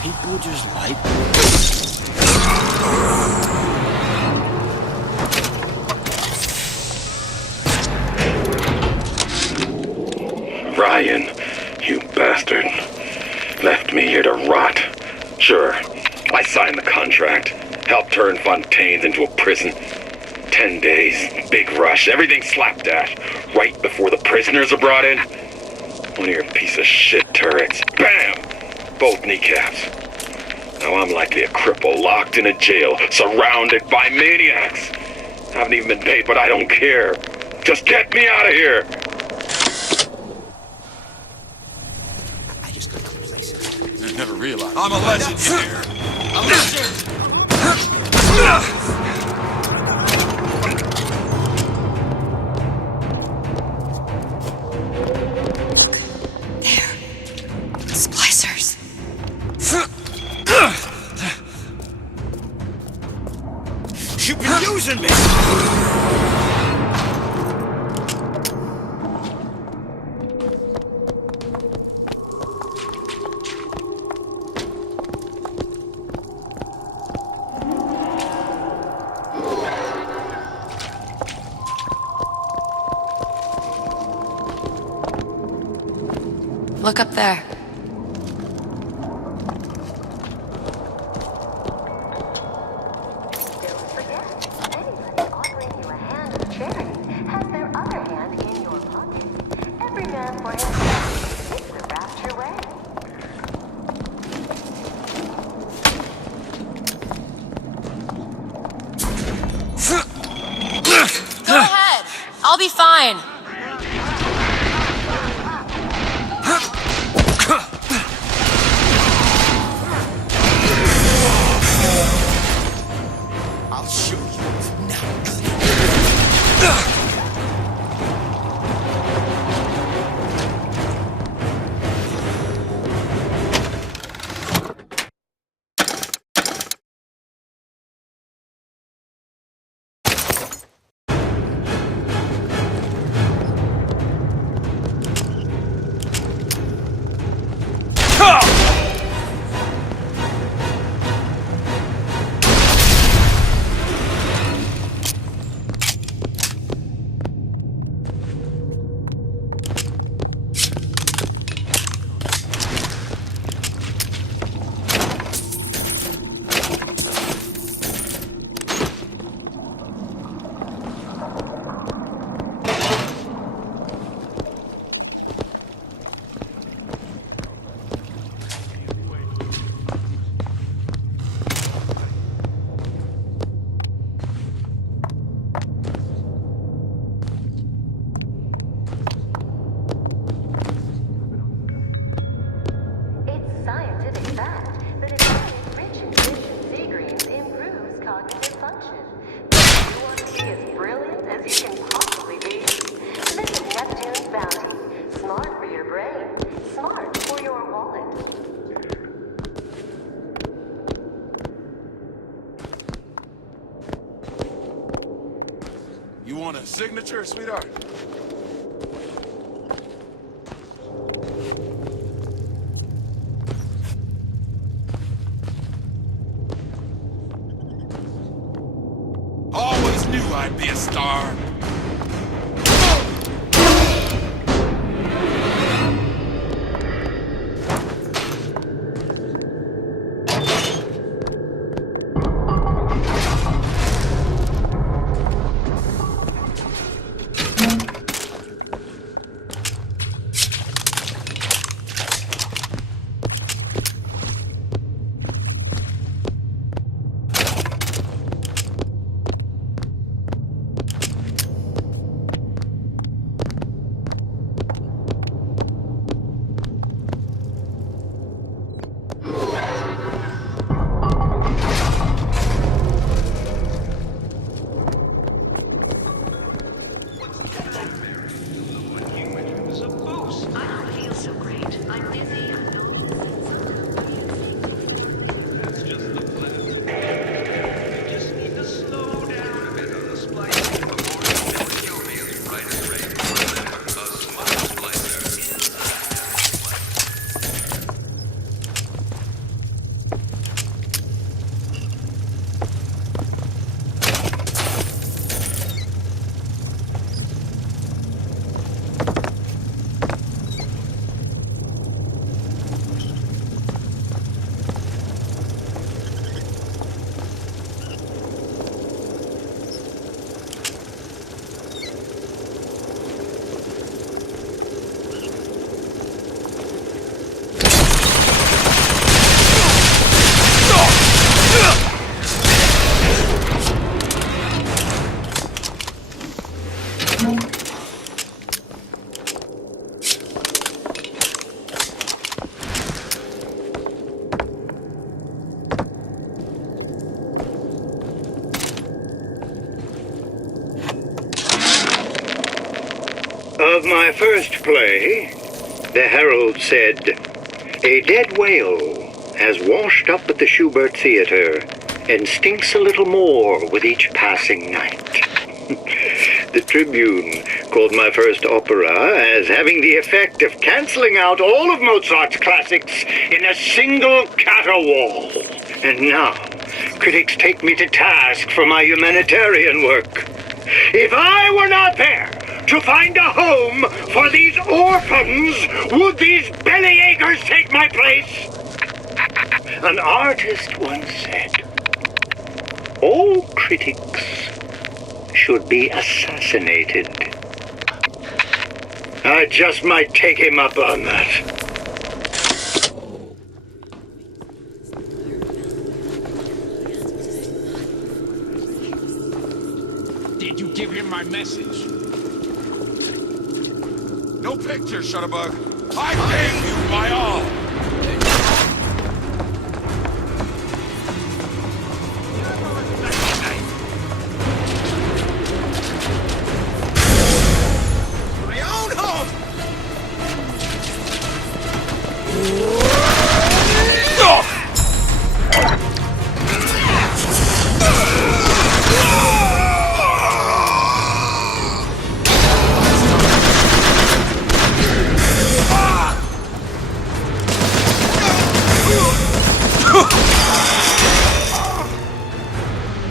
People just like... Ryan, you bastard. Left me here to rot. Sure, I signed the contract. Helped turn Fontaine's into a prison. 10 days, big rush, everything slapdash. Right before the prisoners are brought in. One of your piece of shit turrets. Bam! Both kneecaps. Now I'm likely a cripple locked in a jail, surrounded by maniacs. Haven't even been paid, but I don't care. Just get me out of here! I just got complacent. I never realized. I'm a legend here. A legend! Splicers. You've been using me! Look up there. Go ahead. I'll be fine. signature, sweetheart? Always knew I'd be a star. Of my first play, the Herald said, "A dead whale has washed up at the Schubert Theater and stinks a little more with each passing night." The Tribune called my first opera as having the effect of canceling out all of Mozart's classics in a single caterwaul. And now, critics take me to task for my humanitarian work. If I were not there to find a home for these orphans, would these bellyachers take my place? An artist once said, "All critics should be assassinated." I just might take him up on that. Did you give him my message? No picture, Shutterbug. I gave you my all. My own home!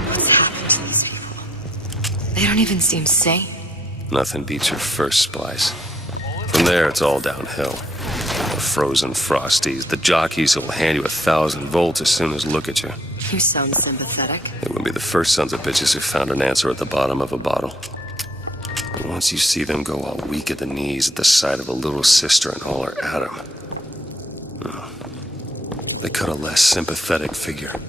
What's happened to these people? They don't even seem sane. Nothing beats your first splice. From there, it's all downhill. The frozen frosties, the jockeys who'll hand you 1,000 volts as soon as look at you. You sound sympathetic. They wouldn't be the first sons of bitches who found an answer at the bottom of a bottle. But once you see them go all weak at the knees at the sight of a little sister and all her Adam, they cut a less sympathetic figure.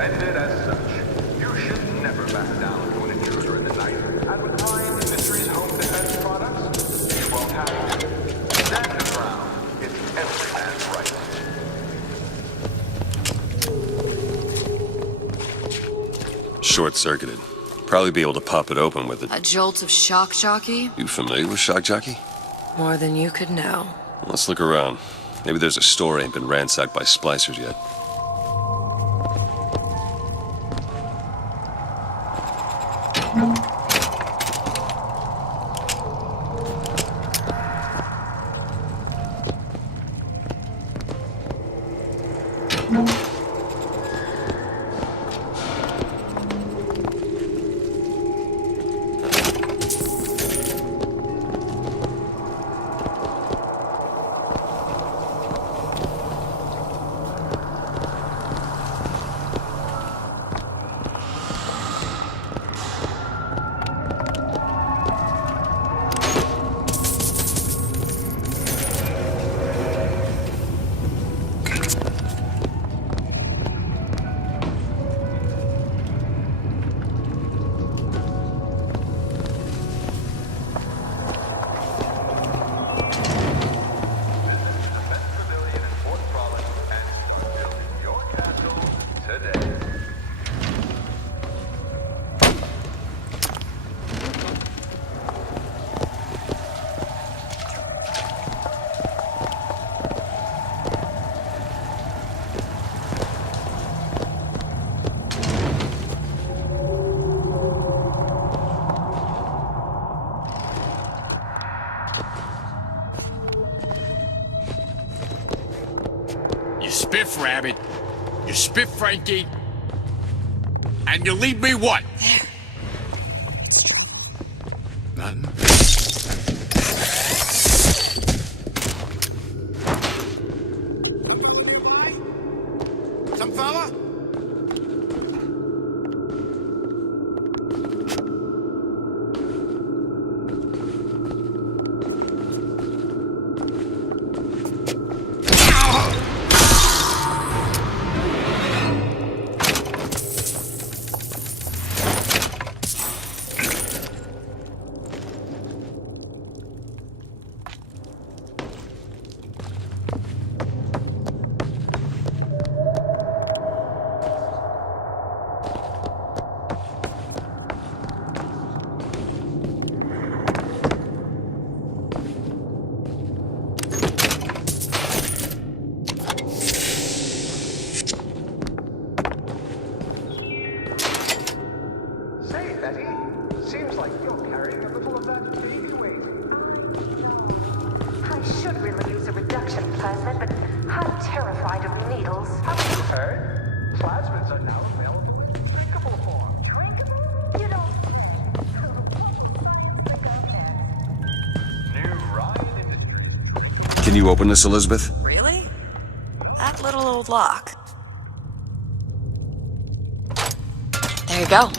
defended as such. You should never back down to an intruder in the night. And with Ryan Industries home defense products, you won't have to. Stand your ground. It's every man's right. Short-circuited. Probably be able to pop it open with it. A jolt of shock jockey? You familiar with shock jockey? More than you could know. Let's look around. Maybe there's a store ain't been ransacked by splicers yet. Spiff, Rabbit. You spiff, Frankie. And you leave me what? There. It's true. Nothing. Some fella? Seems like you're carrying a little of that baby weight. I should really use a reduction plasmid, but I'm terrified of needles. Haven't you heard? Plasmids are now available in drinkable form. Drinkable? You don't New Ryan Industries. Can you open this, Elizabeth? Really? That little old lock. There you go.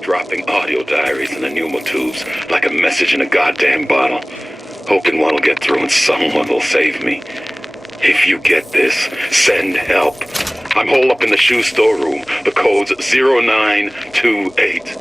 Dropping audio diaries in the pneumotubes like a message in a goddamn bottle. Hoping one'll get through and someone will save me. If you get this, send help. I'm holed up in the shoe storeroom. The code's 0928.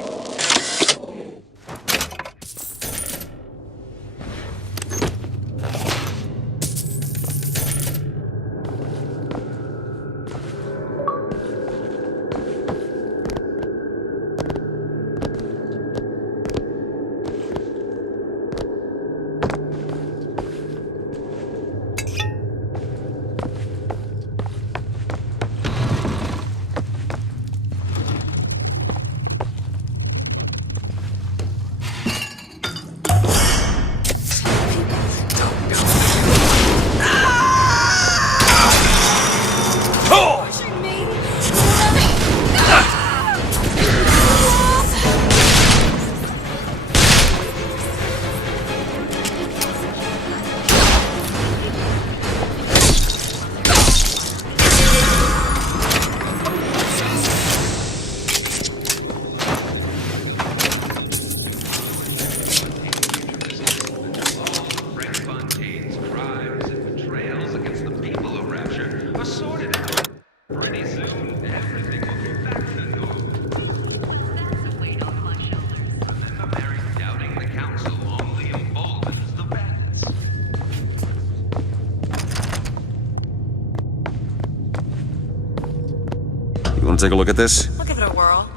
to take a look at this? I'll give it a whirl.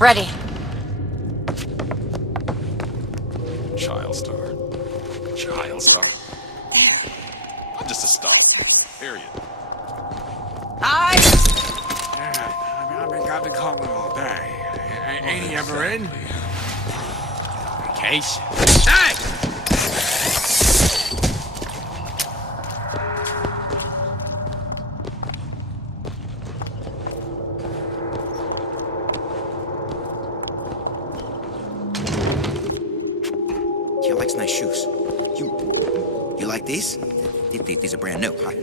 Ready. Child star. Child star. I'm just a star. Period. I've been calling all day. Ain't he ever in? Vacation. Hey! He likes nice shoes. You like these? These are brand new. I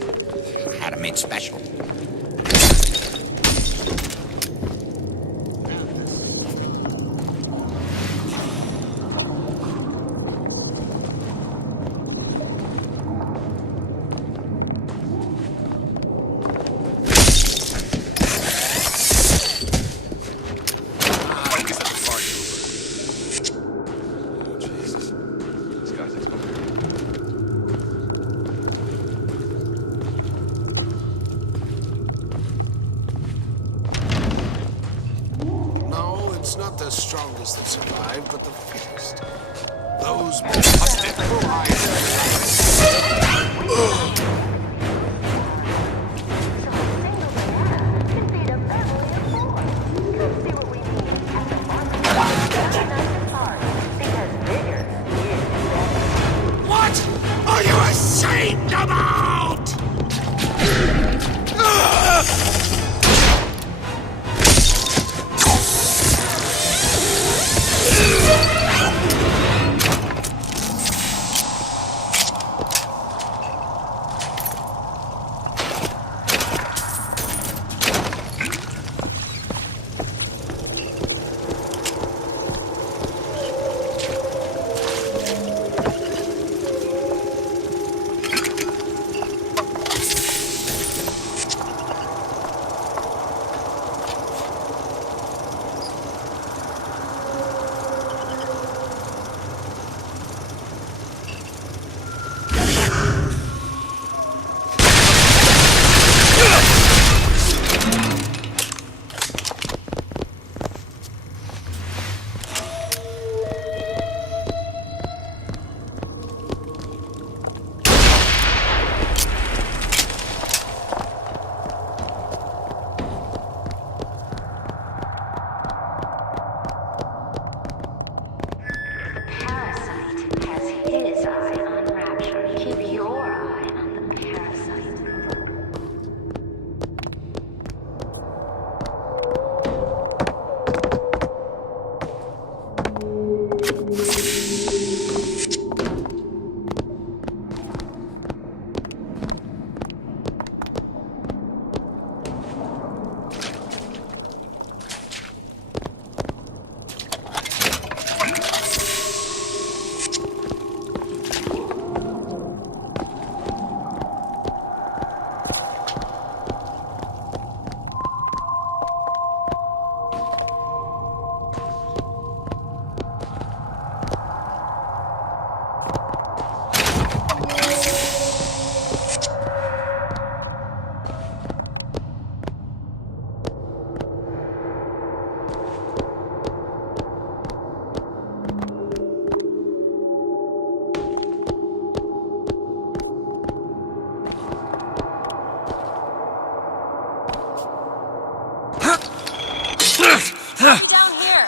had them made special. It's not the strongest that survive, but the fittest. Those busted What are you ashamed about? Down here.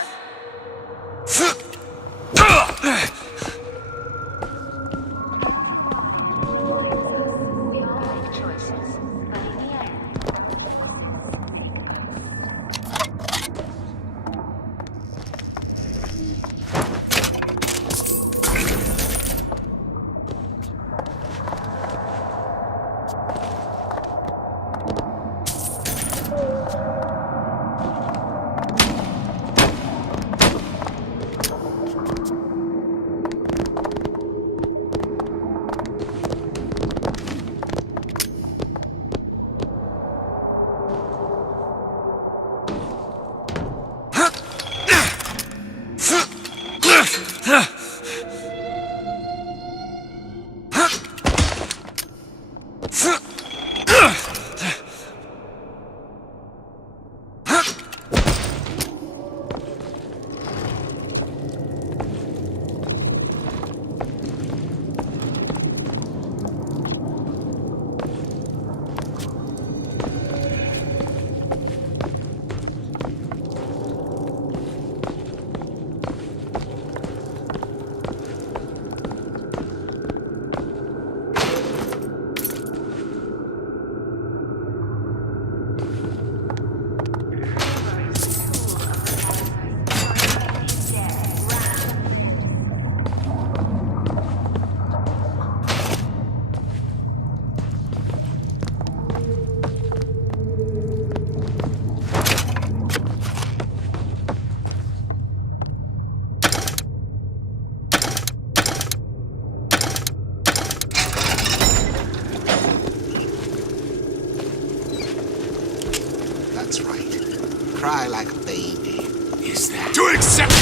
cry like a baby. Is that To accept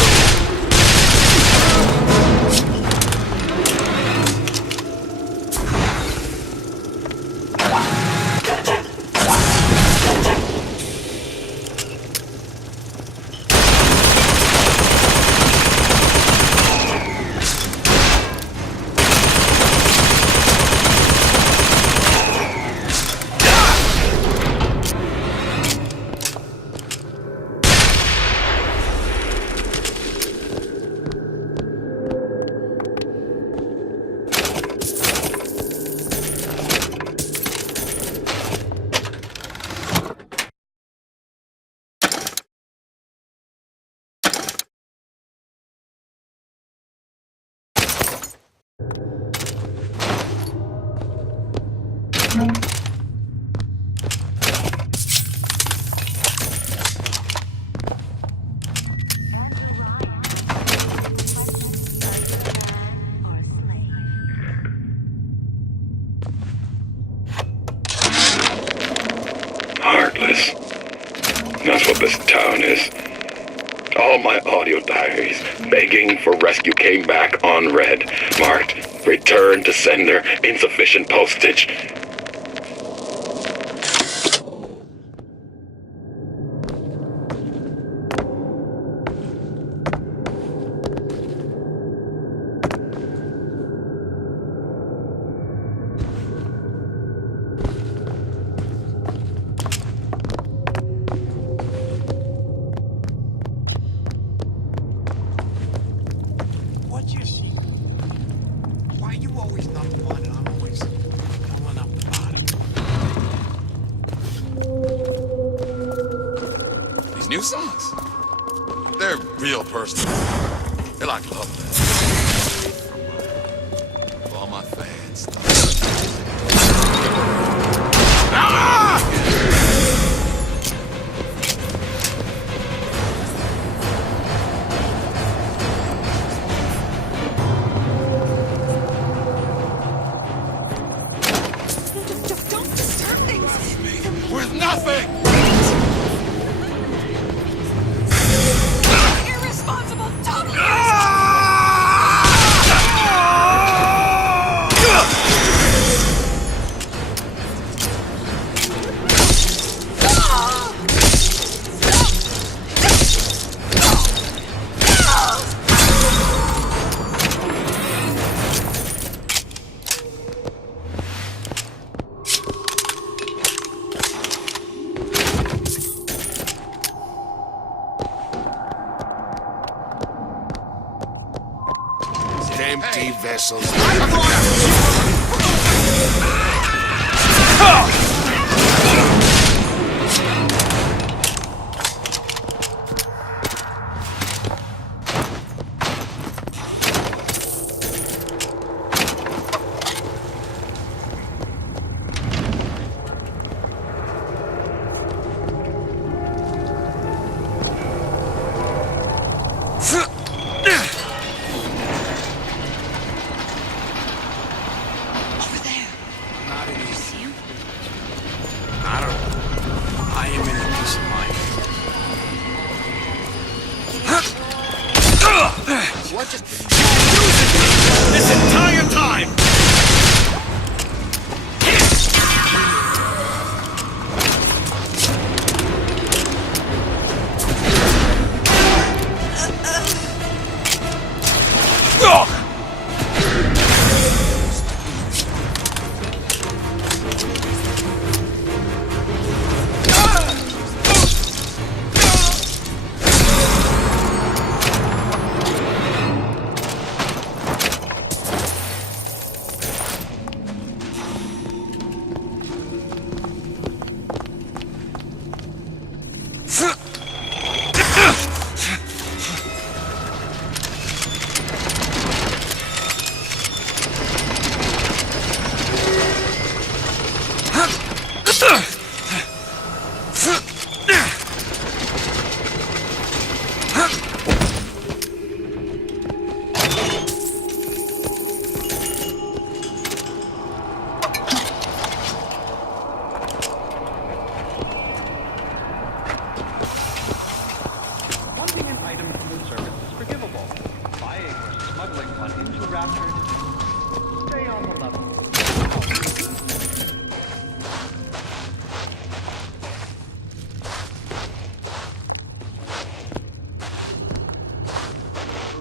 Heartless. That's what this town is. All my audio diaries begging for rescue came back unread, marked return to sender, insufficient postage. What's your secret? Why are you always number one and I'm always going up the bottom? These new songs, they're real personal. They're like love letters. For all my fans. Don't disturb things. With nothing! Irresponsible, totally Empty vessels. What just this entire time?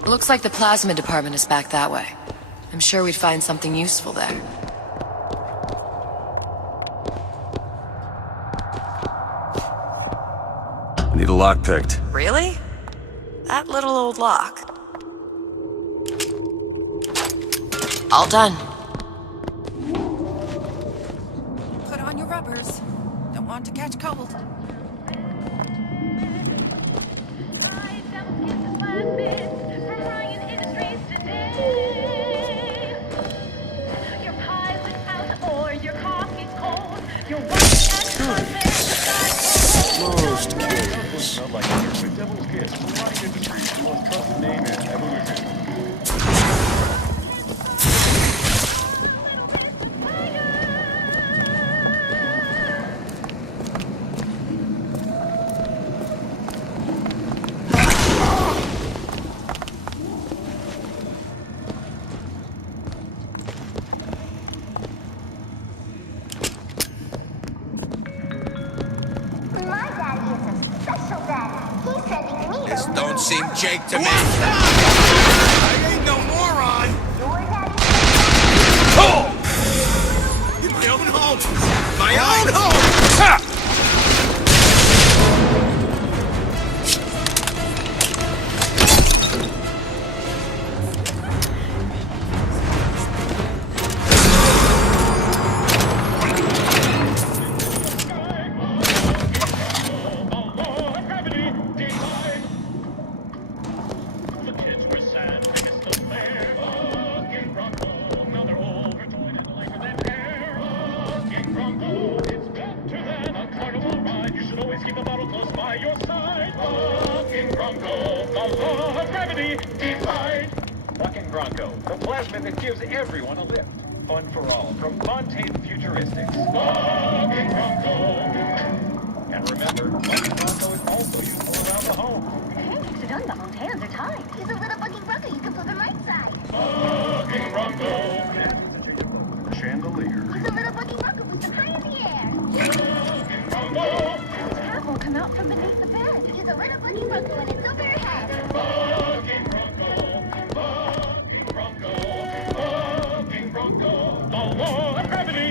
Looks like the plasma department is back that way. I'm sure we'd find something useful there. Need a lock picked. Really? That little old lock. All done. Put on your rubbers. Don't want to catch cold. Most kids. With Devil's Kiss, Ryan Industries, the most trusted name in evolution. This don't seem Jake to me. I ain't no moron. Oh! My own home. My own home. Ha! The plasmid that gives everyone a lift. Fun for all, from Fontaine Futuristics. Fucking Bronco! And remember, Fucking Bronco is also useful around the home. Hey, Sedona, the whole hands are tied. He's a little bucking Bronco, you can flip him right side. Fucking Bronco! Chandelier. He's a little bucking Bronco with some high in the air. Fucking Bronco! His hat will come out from beneath the bed. He's a little bucking Bronco and it's over her head. Fucking Bronco! Fucking Bronco! Fucking Bronco! The law of gravity!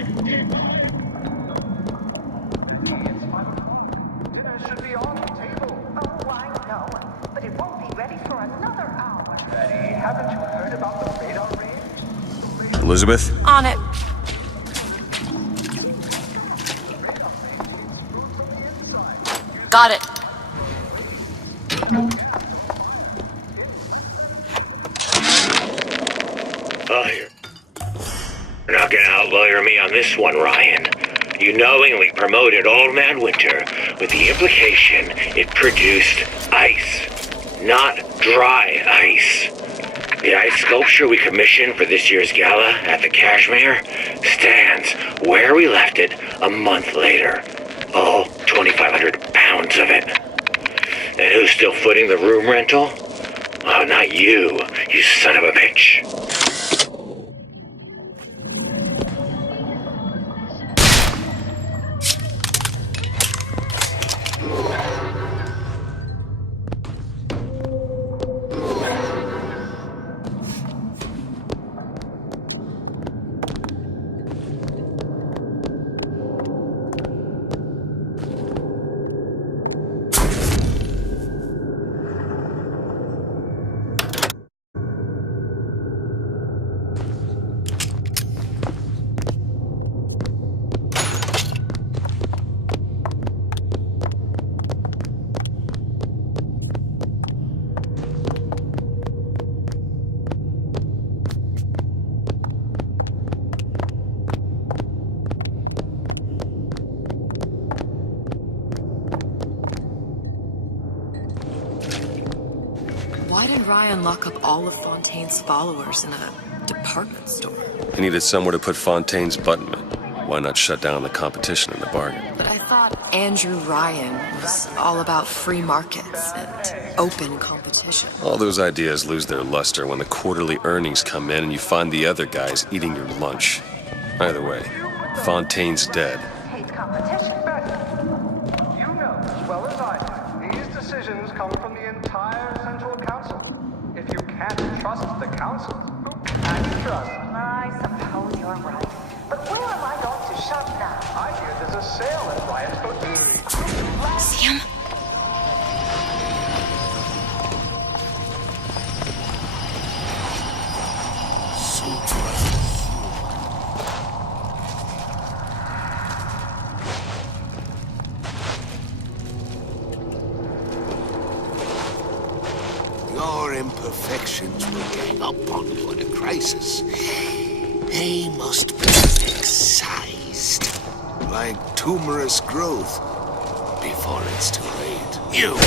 Dinner should be on the table. Oh, I know. But it won't be ready for another hour. Betty, haven't you heard about the radar range? Elizabeth? On it. Got it. Oh, you're not gonna outlawyer me on this one, Ryan. You knowingly promoted Old Man Winter with the implication it produced ice, not dry ice. The ice sculpture we commissioned for this year's gala at the Cashmere stands where we left it a month later. All 2,500 pounds of it. And who's still footing the room rental? Oh, not you, you son of a bitch. Why did Ryan lock up all of Fontaine's followers in a department store? He needed somewhere to put Fontaine's buttonman. Why not shut down the competition in the bargain? But I thought Andrew Ryan was all about free markets and open competition. All those ideas lose their luster when the quarterly earnings come in and you find the other guys eating your lunch. Either way, Fontaine's dead. Hates competition. You know as well as I do, these decisions come from the entire Central Council. If you can't trust the council. Who can you trust? I suppose you're right. But where am I going to shop now? I hear there's a sale at Riot's Boutique. See him? Your imperfections will gang up on you in a crisis. They must be excised, like tumorous growth, before it's too late. You!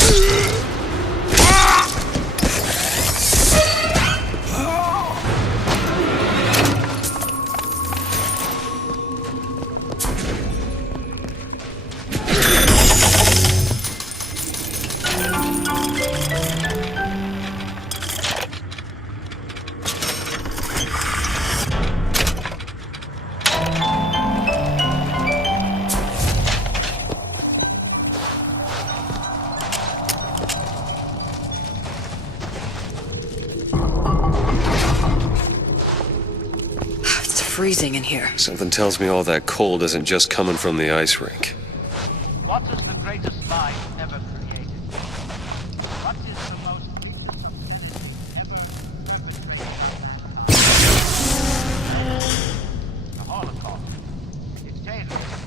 Freezing in here. Something tells me all that cold isn't just coming from the ice rink. What is the greatest mind ever created? What is the most ever perpetrated? The Holocaust. Dictatorship.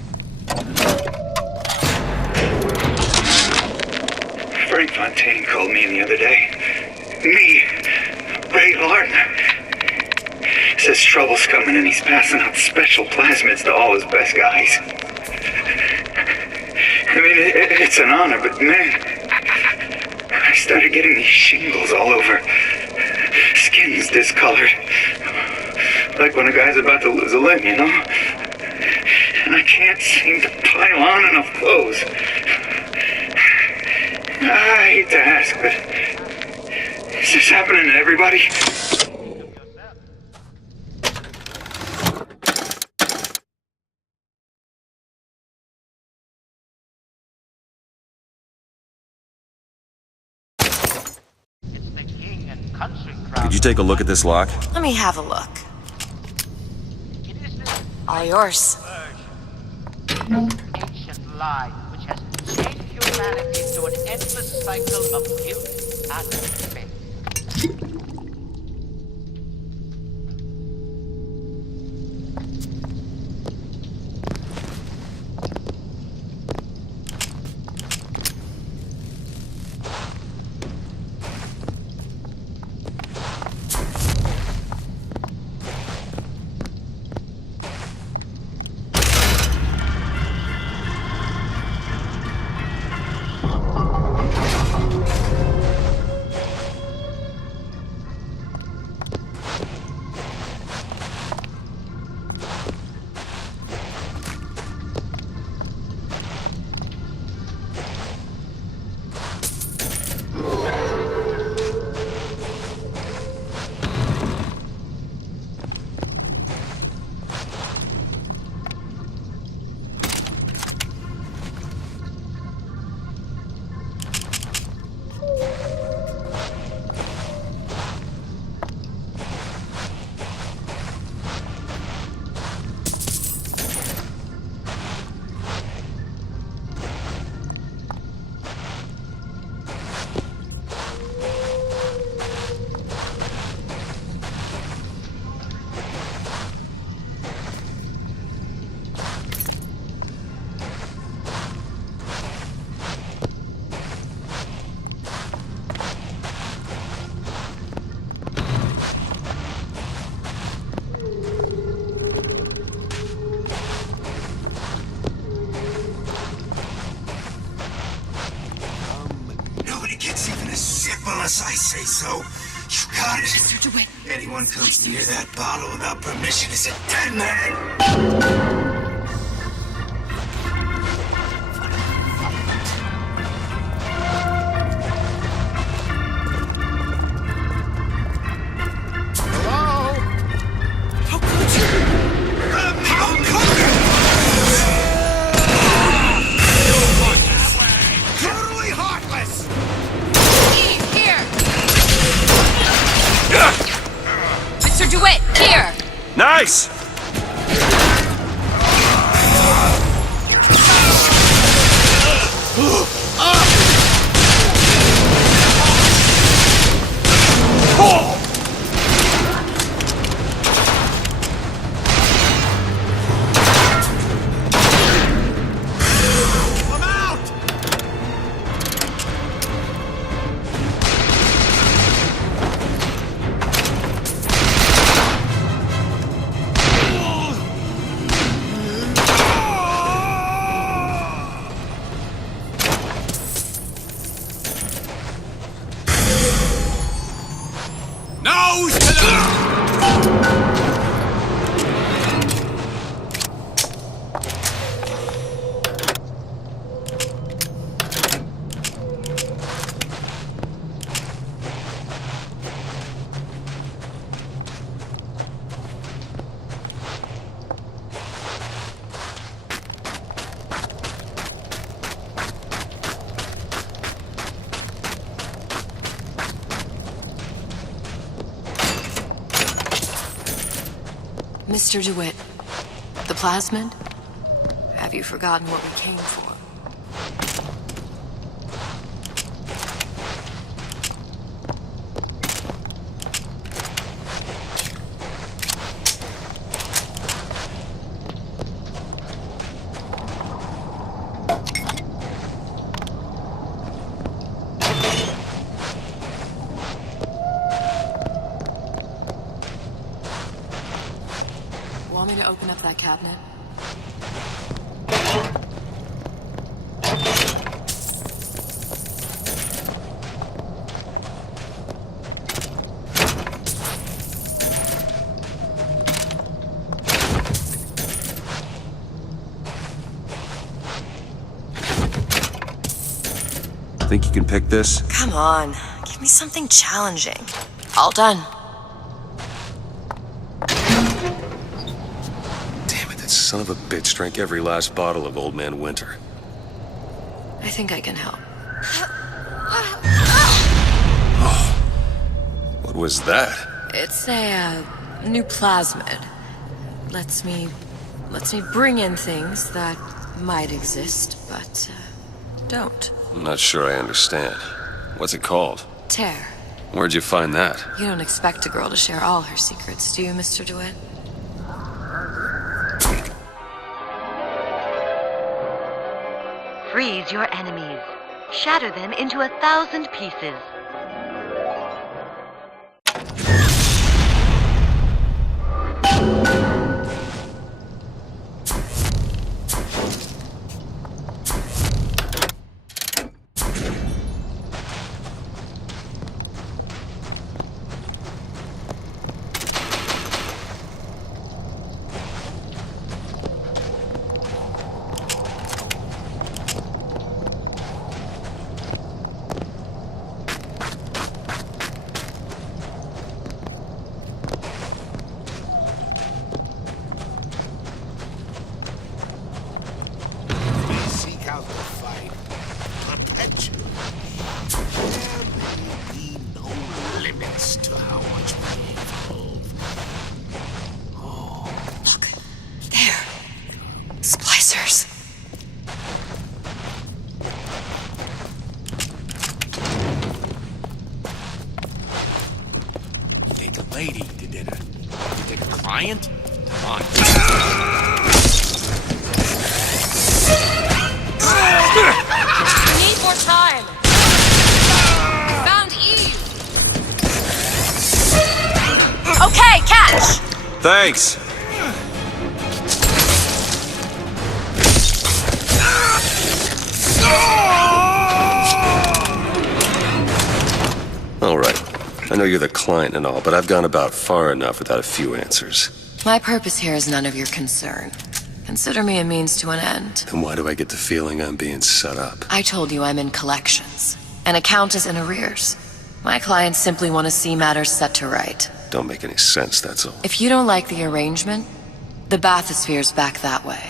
Frank Fontaine called me the other day. Me, Ray Lardner. Says trouble's coming and he's passing out special plasmids to all his best guys. I mean, it's an honor, but man, I started getting these shingles all over. Skin's discolored. Like when a guy's about to lose a limb, you know? And I can't seem to pile on enough clothes. I hate to ask, but is this happening to everybody? Could you take a look at this lock? Let me have a look. All yours. Ancient lie which has chained humanity to an endless cycle of guilt and faith. Unless I say so. You got it. Search away. Anyone comes near that bottle without permission is a dead man. Nice! Nose to the... Mr. DeWitt, the plasmid? Have you forgotten what we came for? Want me to open up that cabinet? Think you can pick this? Come on, give me something challenging. All done. Son of a bitch drank every last bottle of Old Man Winter. I think I can help. What was that? It's a new plasmid. Lets me bring in things that might exist, but don't. I'm not sure I understand. What's it called? Tear. Where'd you find that? You don't expect a girl to share all her secrets, do you, Mr. DeWitt? Freeze your enemies. Shatter them into 1,000 pieces. Client? Come on. We need more time. Found Eve. Okay, catch. Thanks. All right. I know you're the client and all, but I've gone about far enough without a few answers. My purpose here is none of your concern. Consider me a means to an end. Then why do I get the feeling I'm being set up? I told you I'm in collections. An account is in arrears. My clients simply want to see matters set to right. Don't make any sense, that's all. If you don't like the arrangement, the bathysphere's back that way.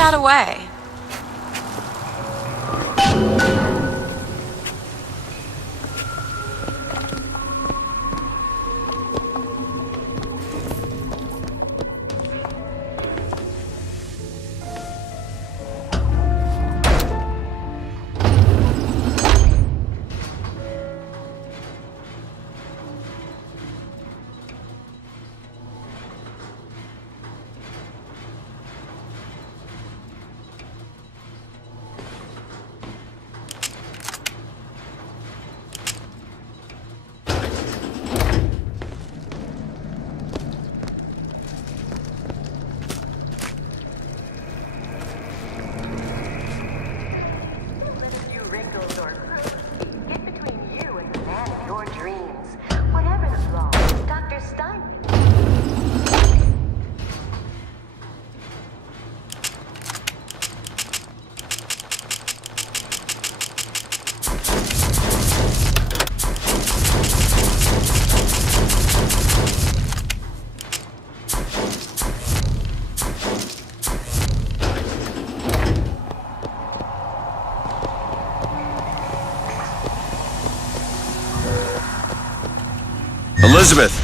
that away. Elizabeth!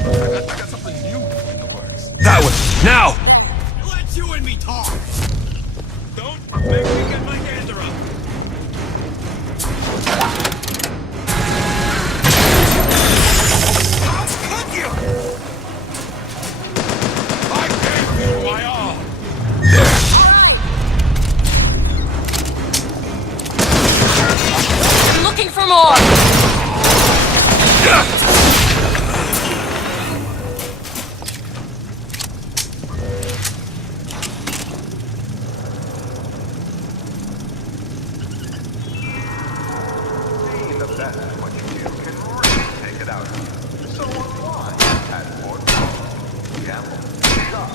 I got something new in the works. That way! Now! Let you and me talk! Don't make me get my gander up! For more! Seeing the best at what you do can really take it out of you. So why add more fun? Gamble, shop,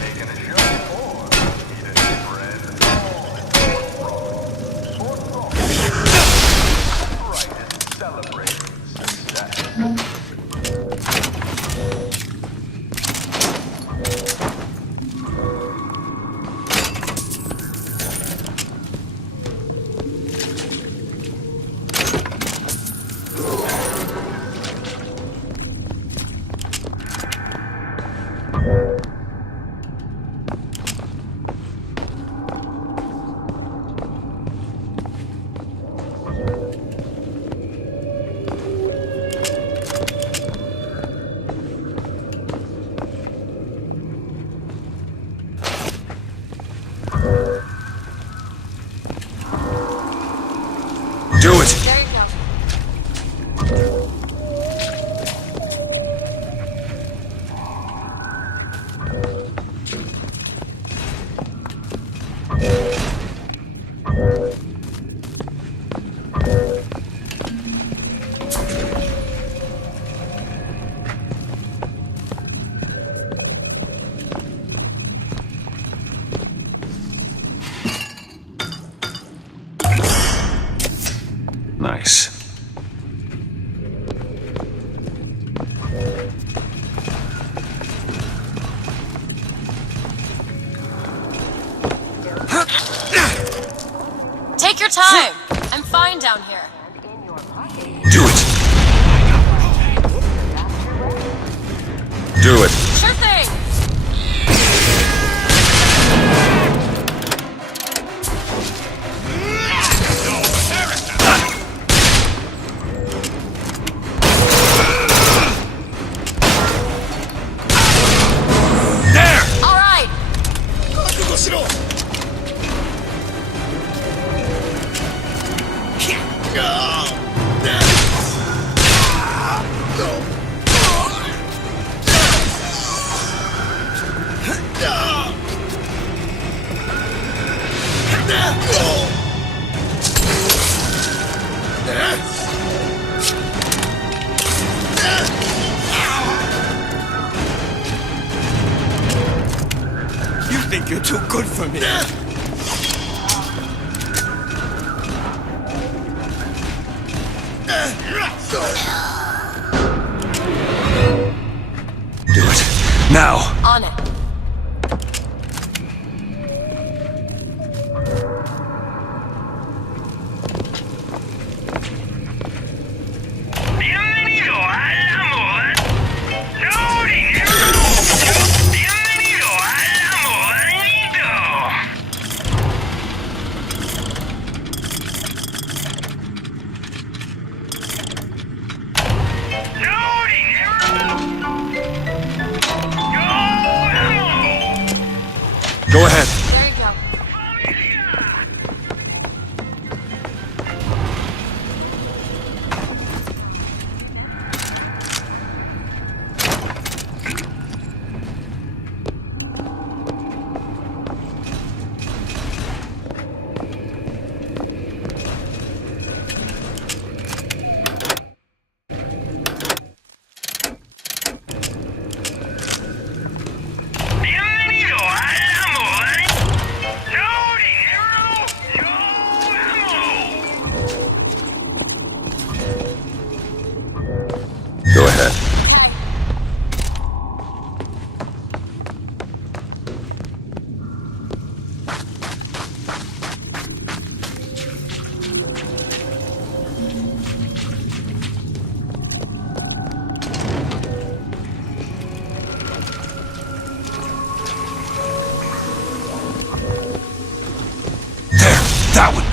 taking a show, or eat a friend. Celebrating success. Do it! There you go. Nice. Take your time. I'm fine down here. Do it! Do it! Sure thing. Go! think you're too good for me. Do it. Now! On it. Go ahead. There you go. Go ahead. There! That one!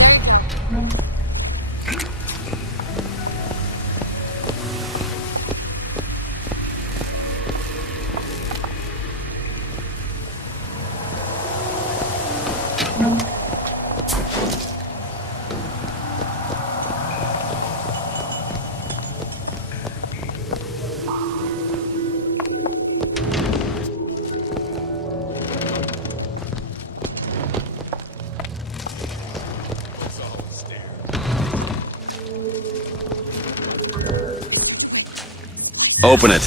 Open it.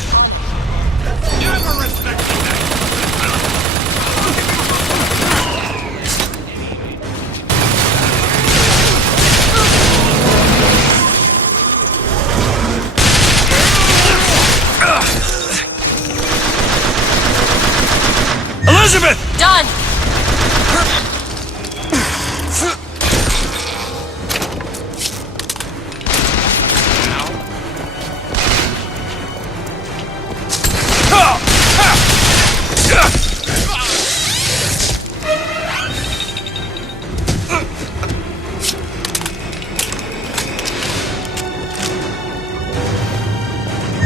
Elizabeth! Done!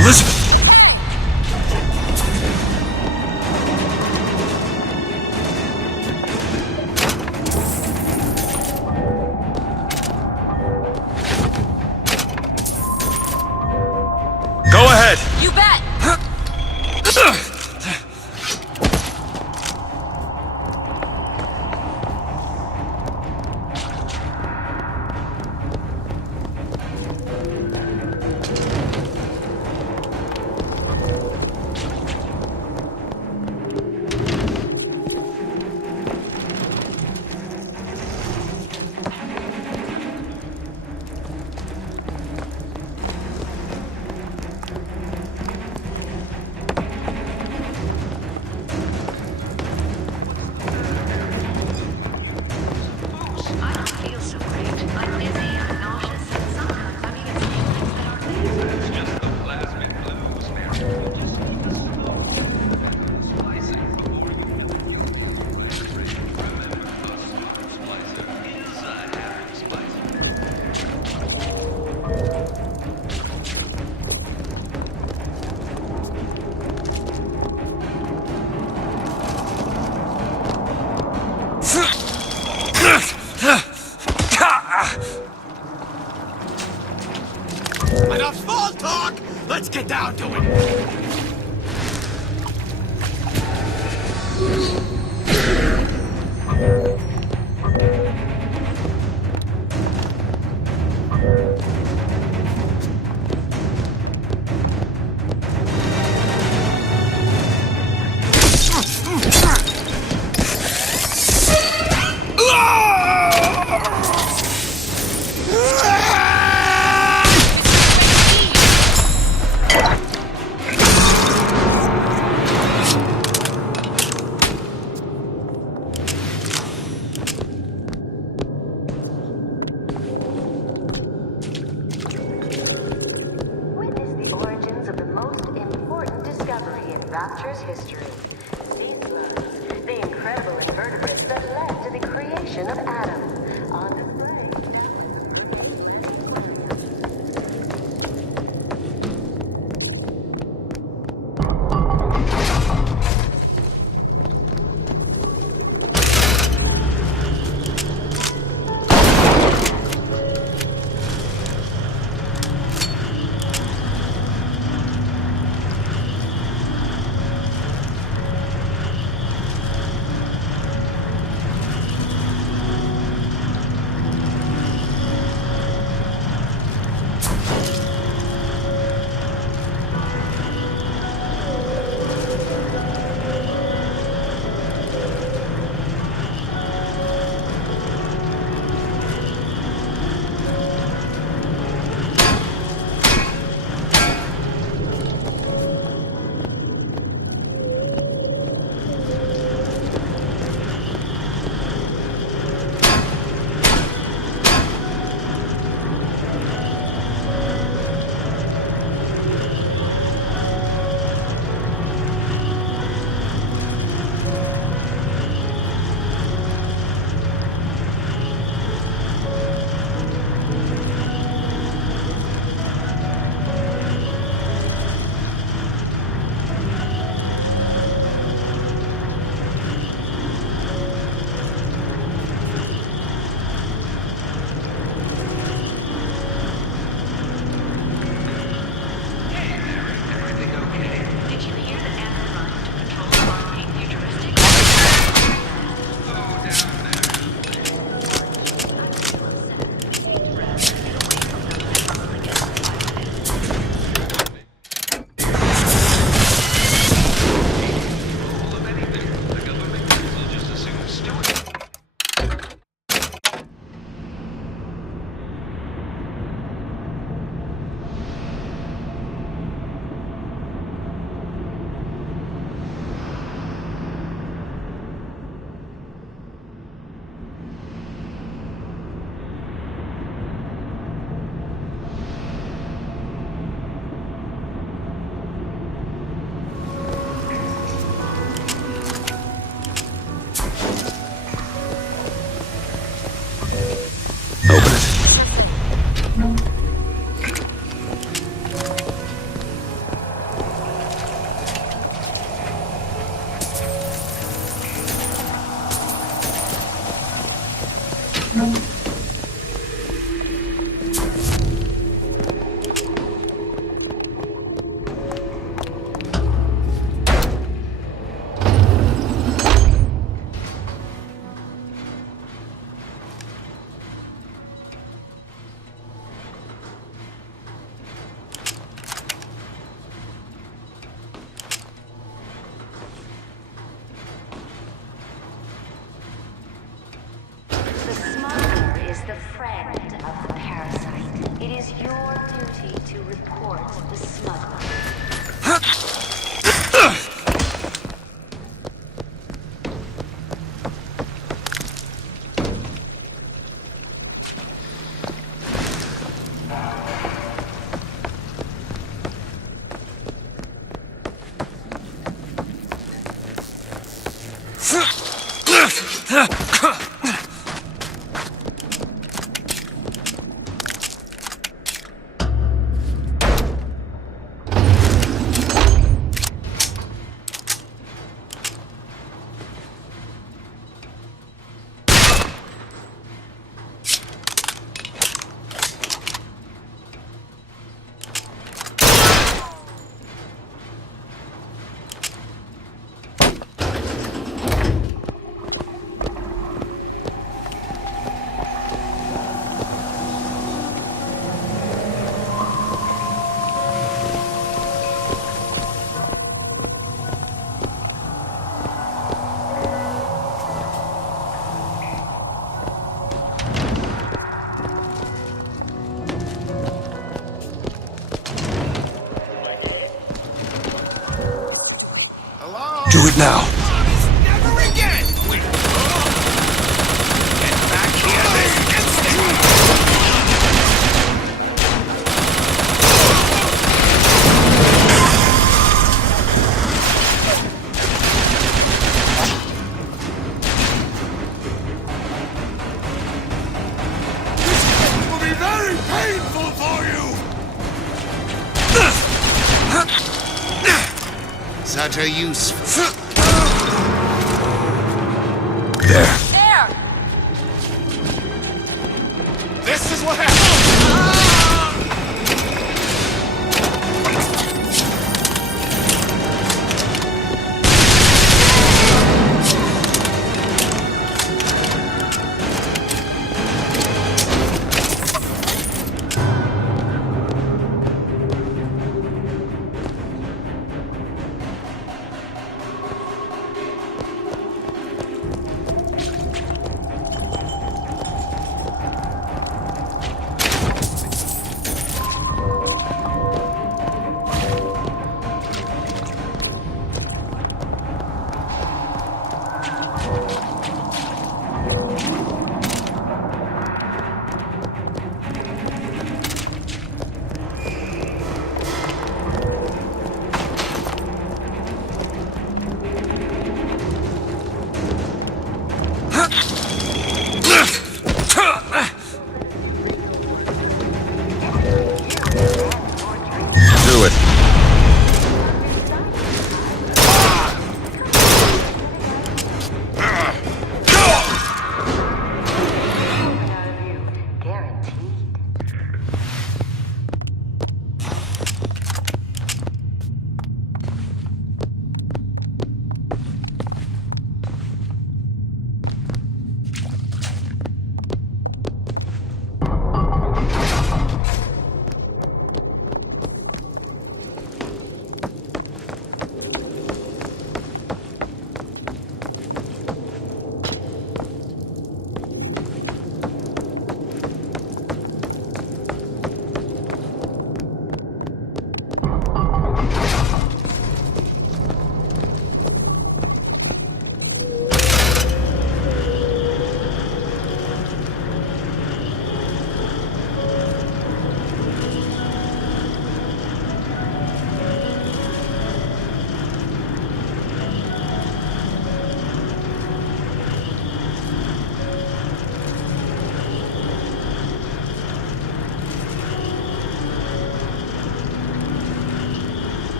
Elizabeth! Go ahead! You bet! Enough small talk! Let's get down to it! creation of Adam. On display. The friend of the parasite. It is your duty to report the smuggler. Do it now. Never again! Get back here this instant! that are useful. There. There! This is what happened! Do it.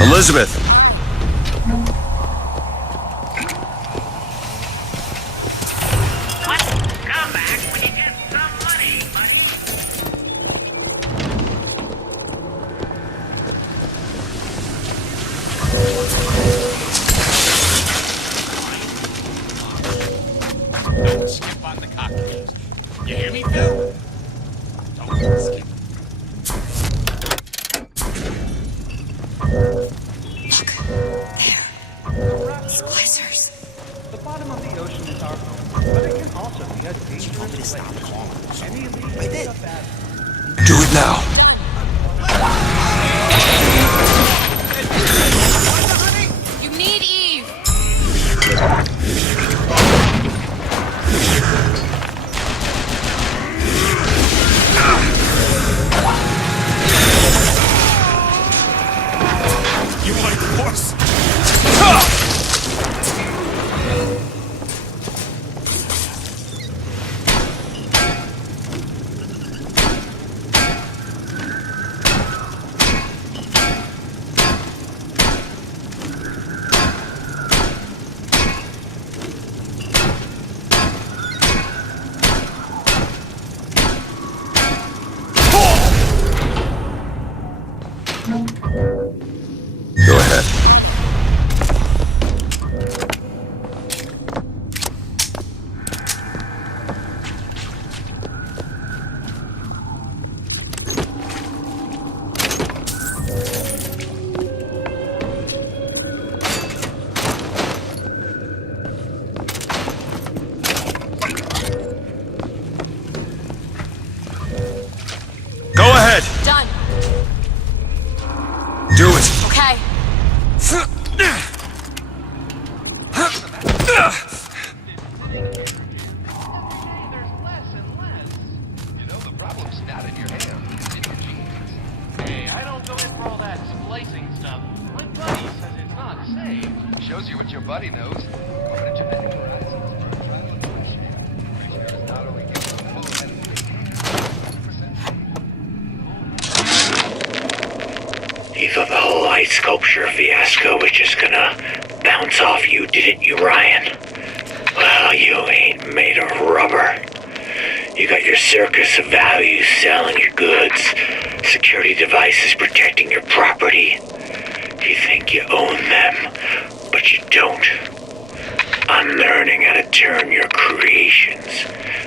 Elizabeth! Come back when you get some money, Don't skip on the cocktails. You hear me, Phil? Don't skip. Splicers. The bottom of the ocean is our home, but it can also be a dangerous place. Any of these I did. are bad. Do it now. You need Eve! You like horse? Go ahead. Shows you what your buddy knows. What a genetic horizons for a child of the shape. Ratio is not only given to full You thought the whole light sculpture fiasco was just gonna bounce off you, didn't you, Ryan? Well, you ain't made of rubber. You got your circus of values selling your goods, security devices protecting your property. You think you own them, but you don't. I'm learning how to turn your creations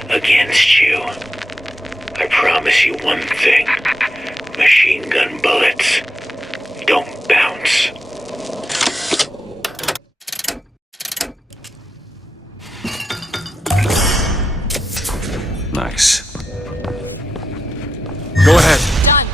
against you. I promise you one thing. Machine gun bullets don't bounce. Nice. Go ahead. Done.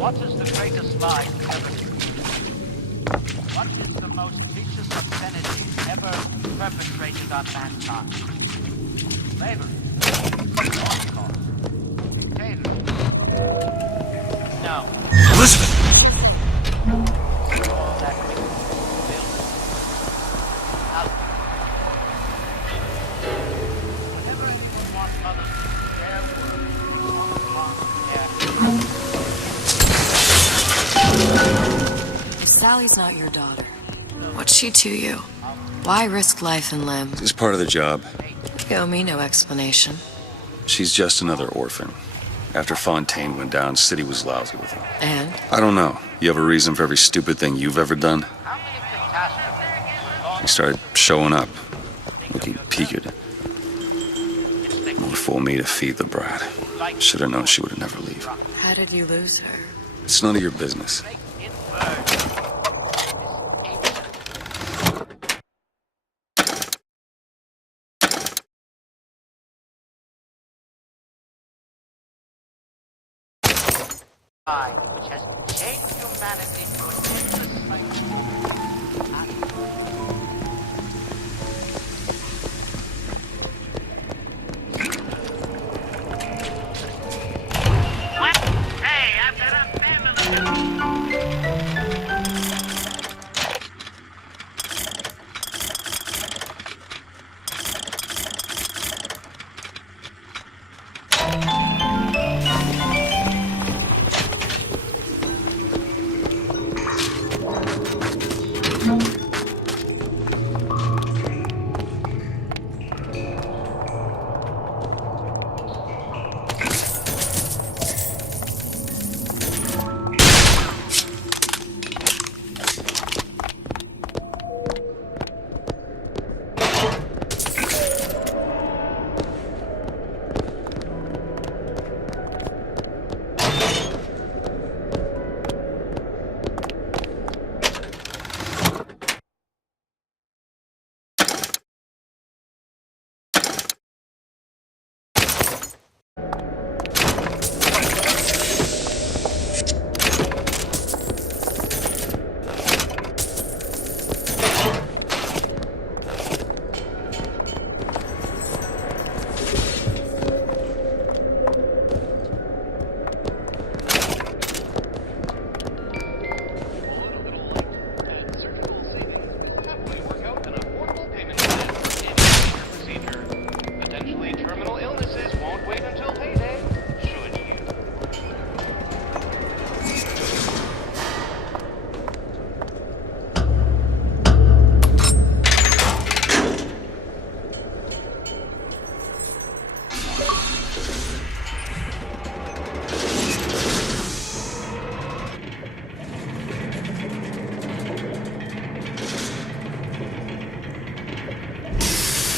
What is the greatest lie ever? What is the most vicious obscenity ever perpetrated on mankind? Slavery. Holocaust. Dictatorship. No. Elizabeth! All that we built. Out. Whenever anyone wants others to do their work, want their Sally's not your daughter. What's she to you? Why risk life and limb? It's part of the job. You owe me no explanation. She's just another orphan. After Fontaine went down, City was lousy with her. And? I don't know. You have a reason for every stupid thing you've ever done? He started showing up, looking peaked. More fool me to feed the brat. Should have known she would never leave. How did you lose her? It's none of your business. which has changed humanity to an endless cycle. What? Hey, I've got a family.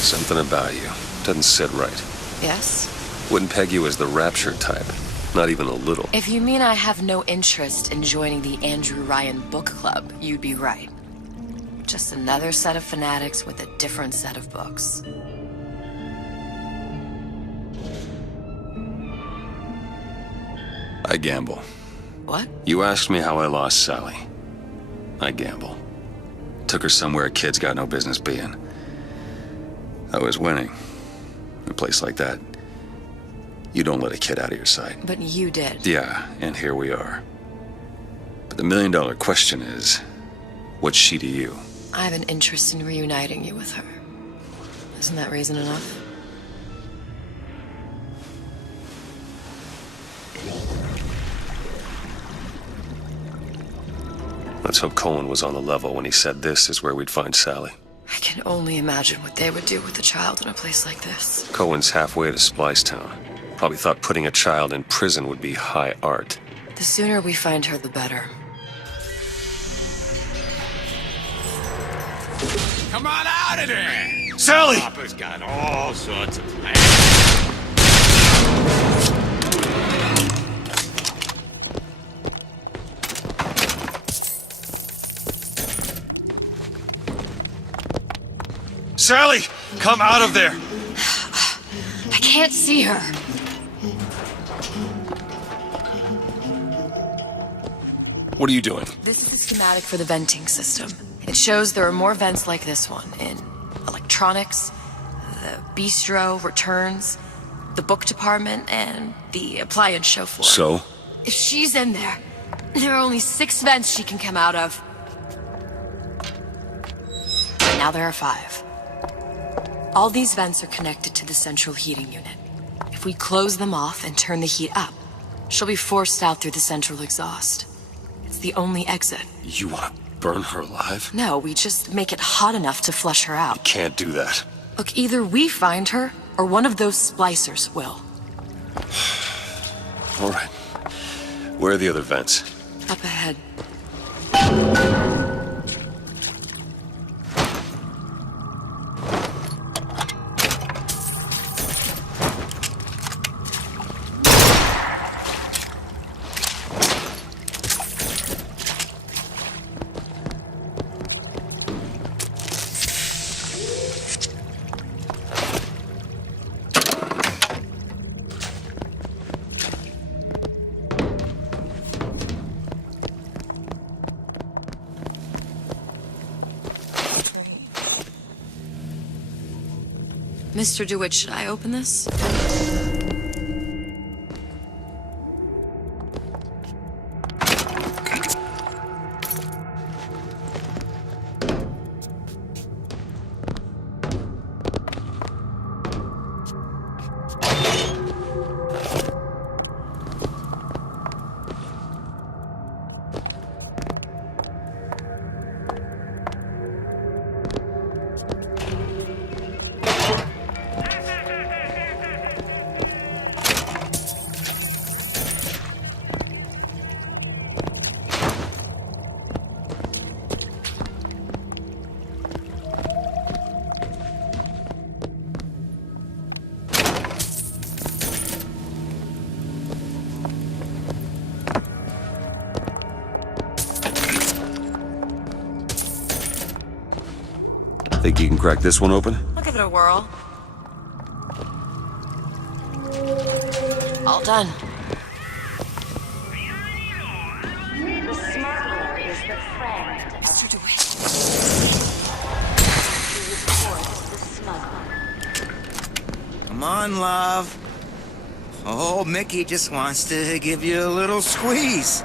Something about you doesn't sit right. Yes? Wouldn't peg you as the Rapture type. Not even a little. If you mean I have no interest in joining the Andrew Ryan book club, you'd be right. Just another set of fanatics with a different set of books. I gamble. What? You asked me how I lost Sally. I gamble. Took her somewhere kids got no business being. I was winning. In a place like that, you don't let a kid out of your sight. But you did. Yeah, and here we are. But the million-dollar question is, what's she to you? I have an interest in reuniting you with her. Isn't that reason enough? Let's hope Cohen was on the level when he said this is where we'd find Sally. I can only imagine what they would do with a child in a place like this. Cohen's halfway to Splicetown. Probably thought putting a child in prison would be high art. The sooner we find her, the better. Come on out of there! Sally! Papa's got all sorts of plans. Sally! Come out of there! I can't see her. What are you doing? This is a schematic for the venting system. It shows there are more vents like this one in electronics, the bistro, returns, the book department, and the appliance show floor. So? If she's in there, there are only 6 vents she can come out of. And now there are 5. All these vents are connected to the central heating unit. If we close them off and turn the heat up, she'll be forced out through the central exhaust. It's the only exit. You want to burn her alive? No, we just make it hot enough to flush her out. Can't do that. Look, either we find her, or one of those splicers will. All right. Where are the other vents? Up ahead. Mr. DeWitt, should I open this? Think you can crack this one open? I'll give it a whirl. All done. The smuggler is the friend of Mr. DeWitt. report the smuggler. Come on, love. Oh, Mickey just wants to give you a little squeeze.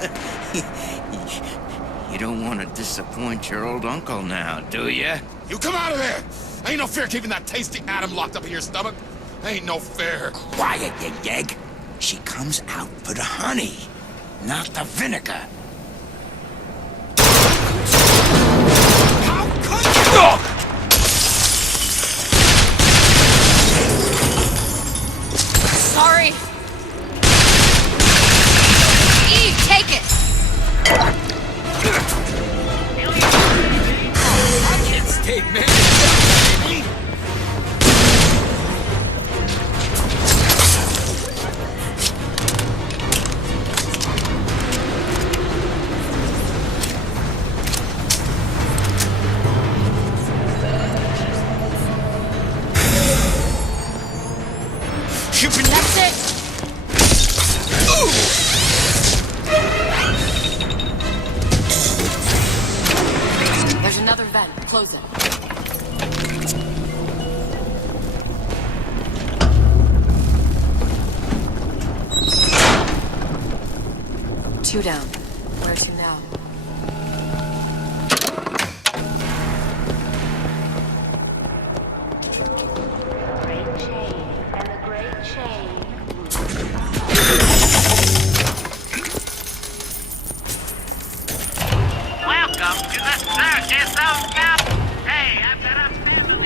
You don't want to disappoint your old uncle now, do you? You come out of there! Ain't no fair keeping that tasty atom locked up in your stomach. Ain't no fair. Quiet, you yeg. She comes out for the honey, not the vinegar. How could you? Sorry. Eve, take it. I can't stay, man. 2 down. Where to now? Great chain, and the great chain. Welcome to the circus of Gap. Hey, I've got a family.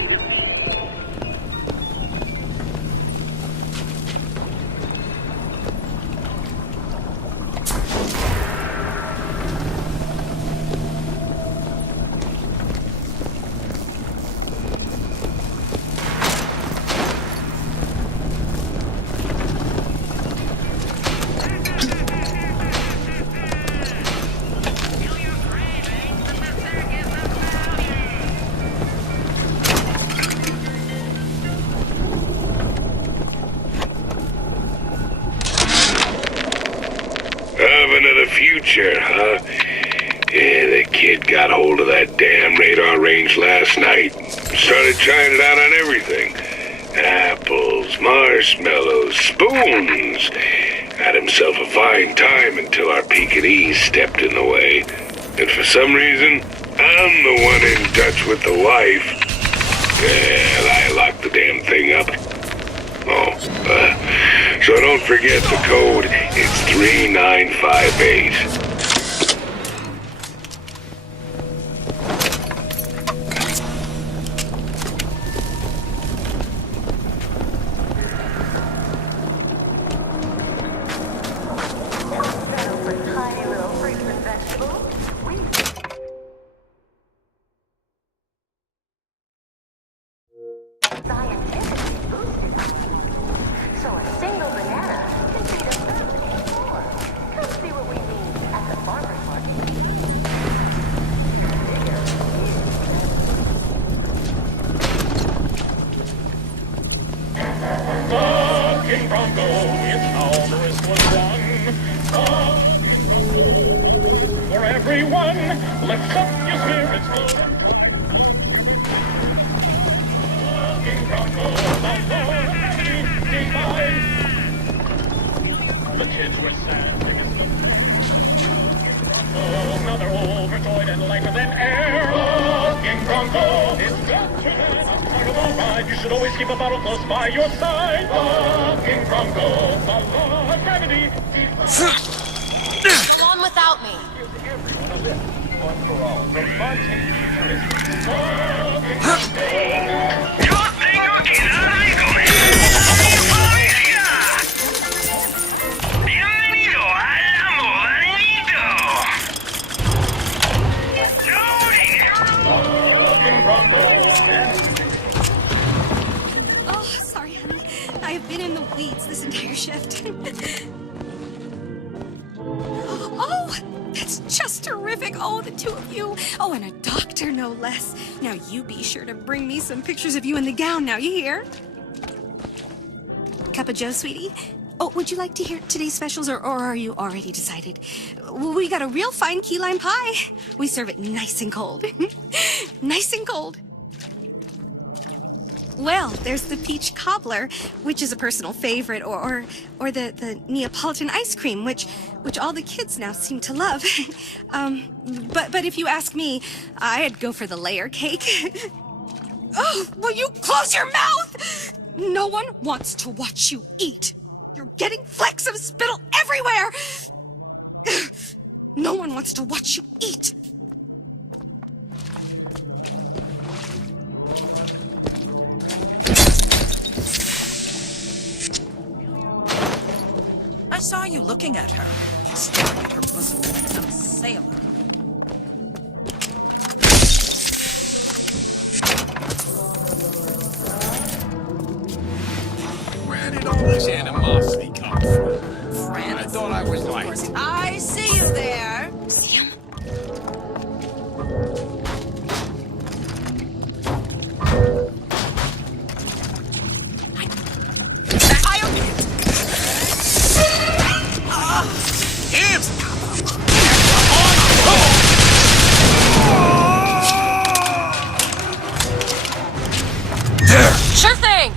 Oven of the future, huh? Yeah, that kid got hold of that damn radar range last night. Started trying it out on everything. Apples, marshmallows, spoons. Had himself a fine time until our Pekingese stepped in the way. And for some reason, I'm the one in touch with the wife. Well, I locked the damn thing up. Oh, so don't forget the code. It's 3958. Tiny little fruits and vegetables. Scientifically boosted. So a single banana can feed a family of 4. Come see what we mean at the farmer's market. King Bronco, it's how the race was won. For everyone, lift up your spirits. King Bronco, the kids were sad because the now they're overjoyed and lighter than air. King Bronco, it's got to have a part of a ride. You should always keep a bottle close by your side. King Bronco, the law of gravity. Go on without me. One for all, the Fontaine futuristic. Yo tengo que darle con él. ¡Policía! Bienvenido a la Modanito. No dinero. Oh, sorry, honey. I have been in the weeds this entire shift. Oh, that's just terrific. Oh, the 2 of you. Oh, and a doctor, no less. Now, you be sure to bring me some pictures of you in the gown now, you hear? Cup of joe, sweetie? Oh, would you like to hear today's specials, or are you already decided? We got a real fine key lime pie. We serve it nice and cold. Nice and cold. Well, there's the peach cobbler, which is a personal favorite, or the Neapolitan ice cream, which all the kids now seem to love. But if you ask me, I'd go for the layer cake. Oh, will you close your mouth? No one wants to watch you eat. You're getting flecks of spittle everywhere. No one wants to watch you eat. I saw you looking at her, staring at her bosom like some sailor. Where did all this animosity come from? Friends. I thought I was like... I see you there. See him? Sure thing!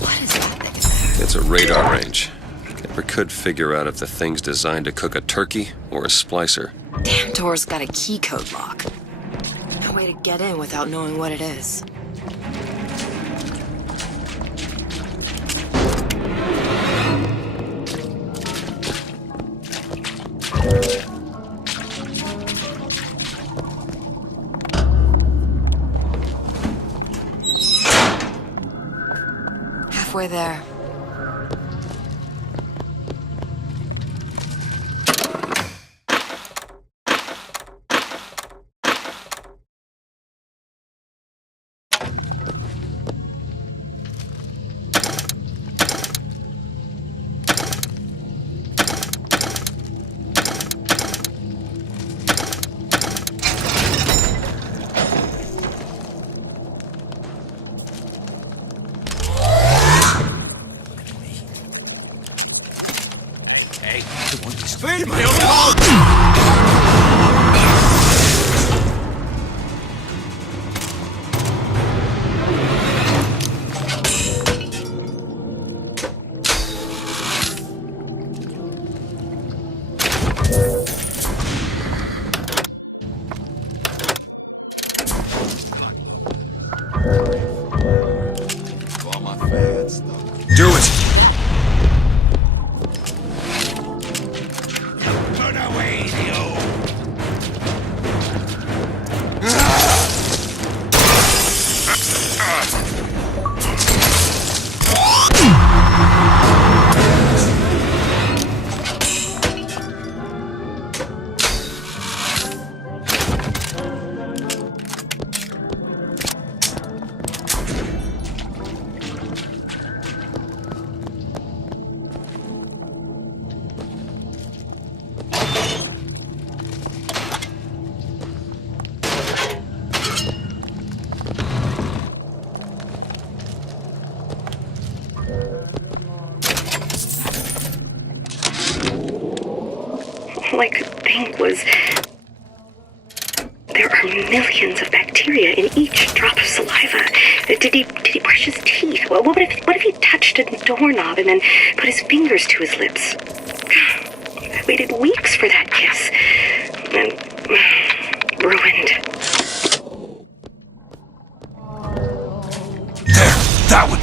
What is that thing? a radar range. Never could figure out if the thing's designed to cook a turkey or a splicer. Damn door's got a key code lock. No way to get in without knowing what it is. Halfway there. Feed me, old Do it! Put away the old. All I could think was, there are millions of bacteria in each drop of saliva. Did he brush his teeth? Well, what if he touched a doorknob and then put his fingers to his lips? I waited weeks for that kiss. And ruined. There, that one.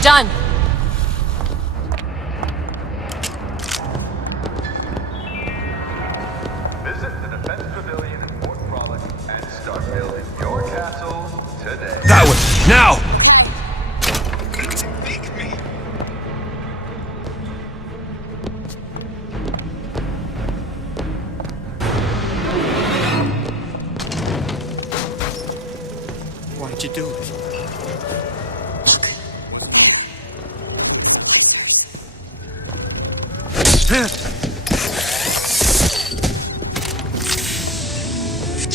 Done. Visit the Defense Pavilion in Fort Frolic and start building your castle today. That way! Now! Why'd you do it?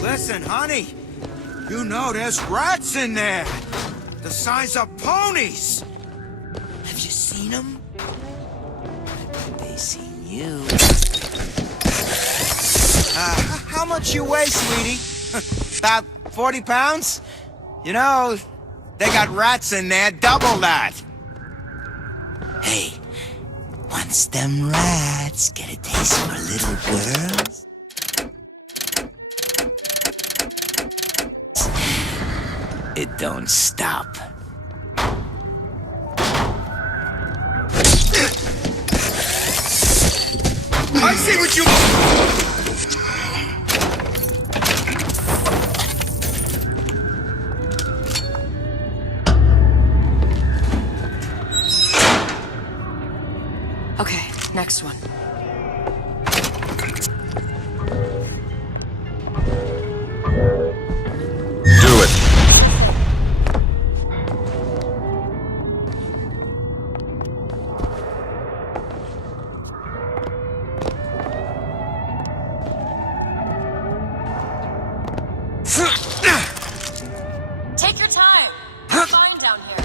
Listen, honey. You know there's rats in there. The size of ponies. Have you seen them? They seen you. How much you weigh, sweetie? About 40 pounds? You know, they got rats in there, double that. Hey, once them rats get a taste for little girls, it don't stop. I see what you... Okay, next one. Do it. Take your time. You're fine down here.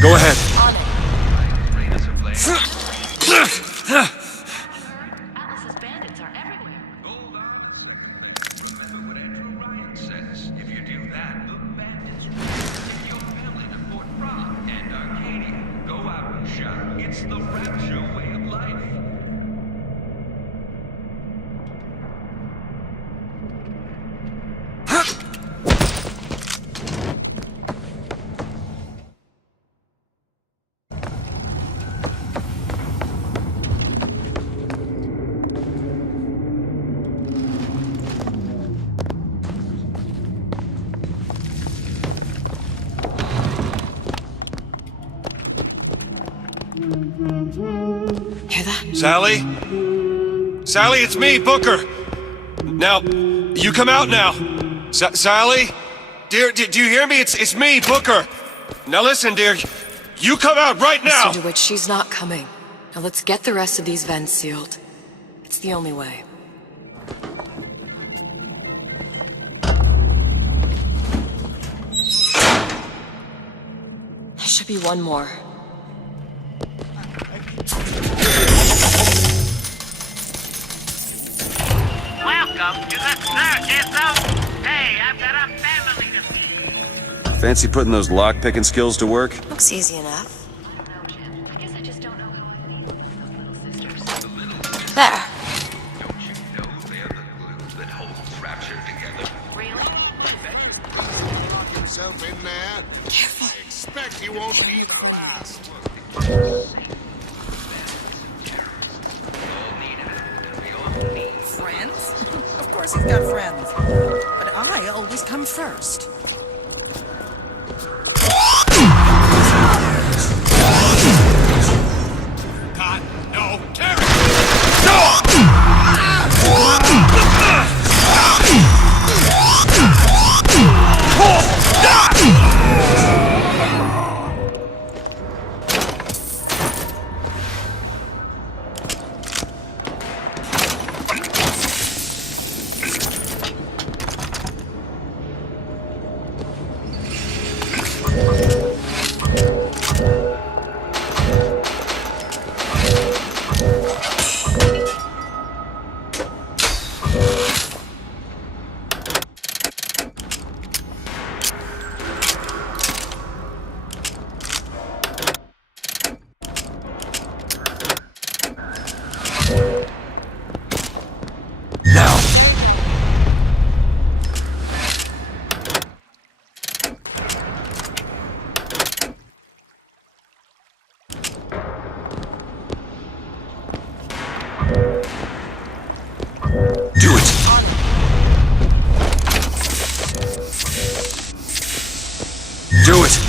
Go ahead. Atlas's bandits are everywhere. Hold on. Remember what Andrew Ryan says. If you do that, the bandits will take your family to Fort Frolic and Arcadia. Go out and shout. It's the Rapture way of life. Hear that? Sally? Sally, it's me, Booker. Now, you come out now. Sally? Dear, do you hear me? It's me, Booker. Now listen, dear. You come out right now! Mr. DeWitt, she's not coming. Now let's get the rest of these vents sealed. It's the only way. There should be one more. Hey, I've got a family to feed. Fancy putting those lock-picking skills to work? Looks easy enough. There. Lock himself in there. Careful. I expect he won't be the last. Friends? Of course he's got friends. But I always come first. God, no, Terry! Do it!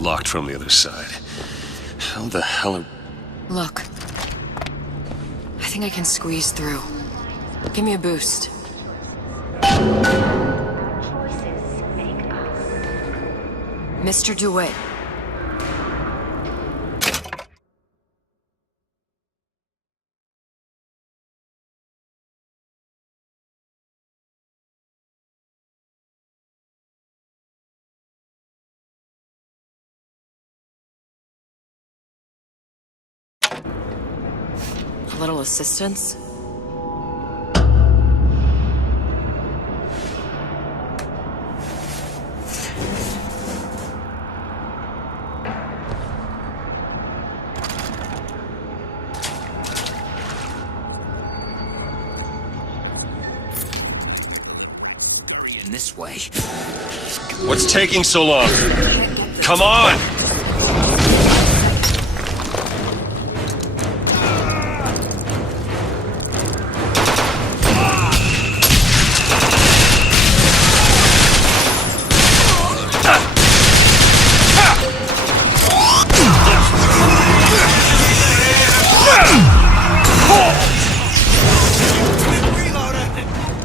Locked from the other side. How the hell are... Look. I think I can squeeze through. Give me a boost. Mr. DeWitt. A little assistance? In this way. What's taking so long? Come on!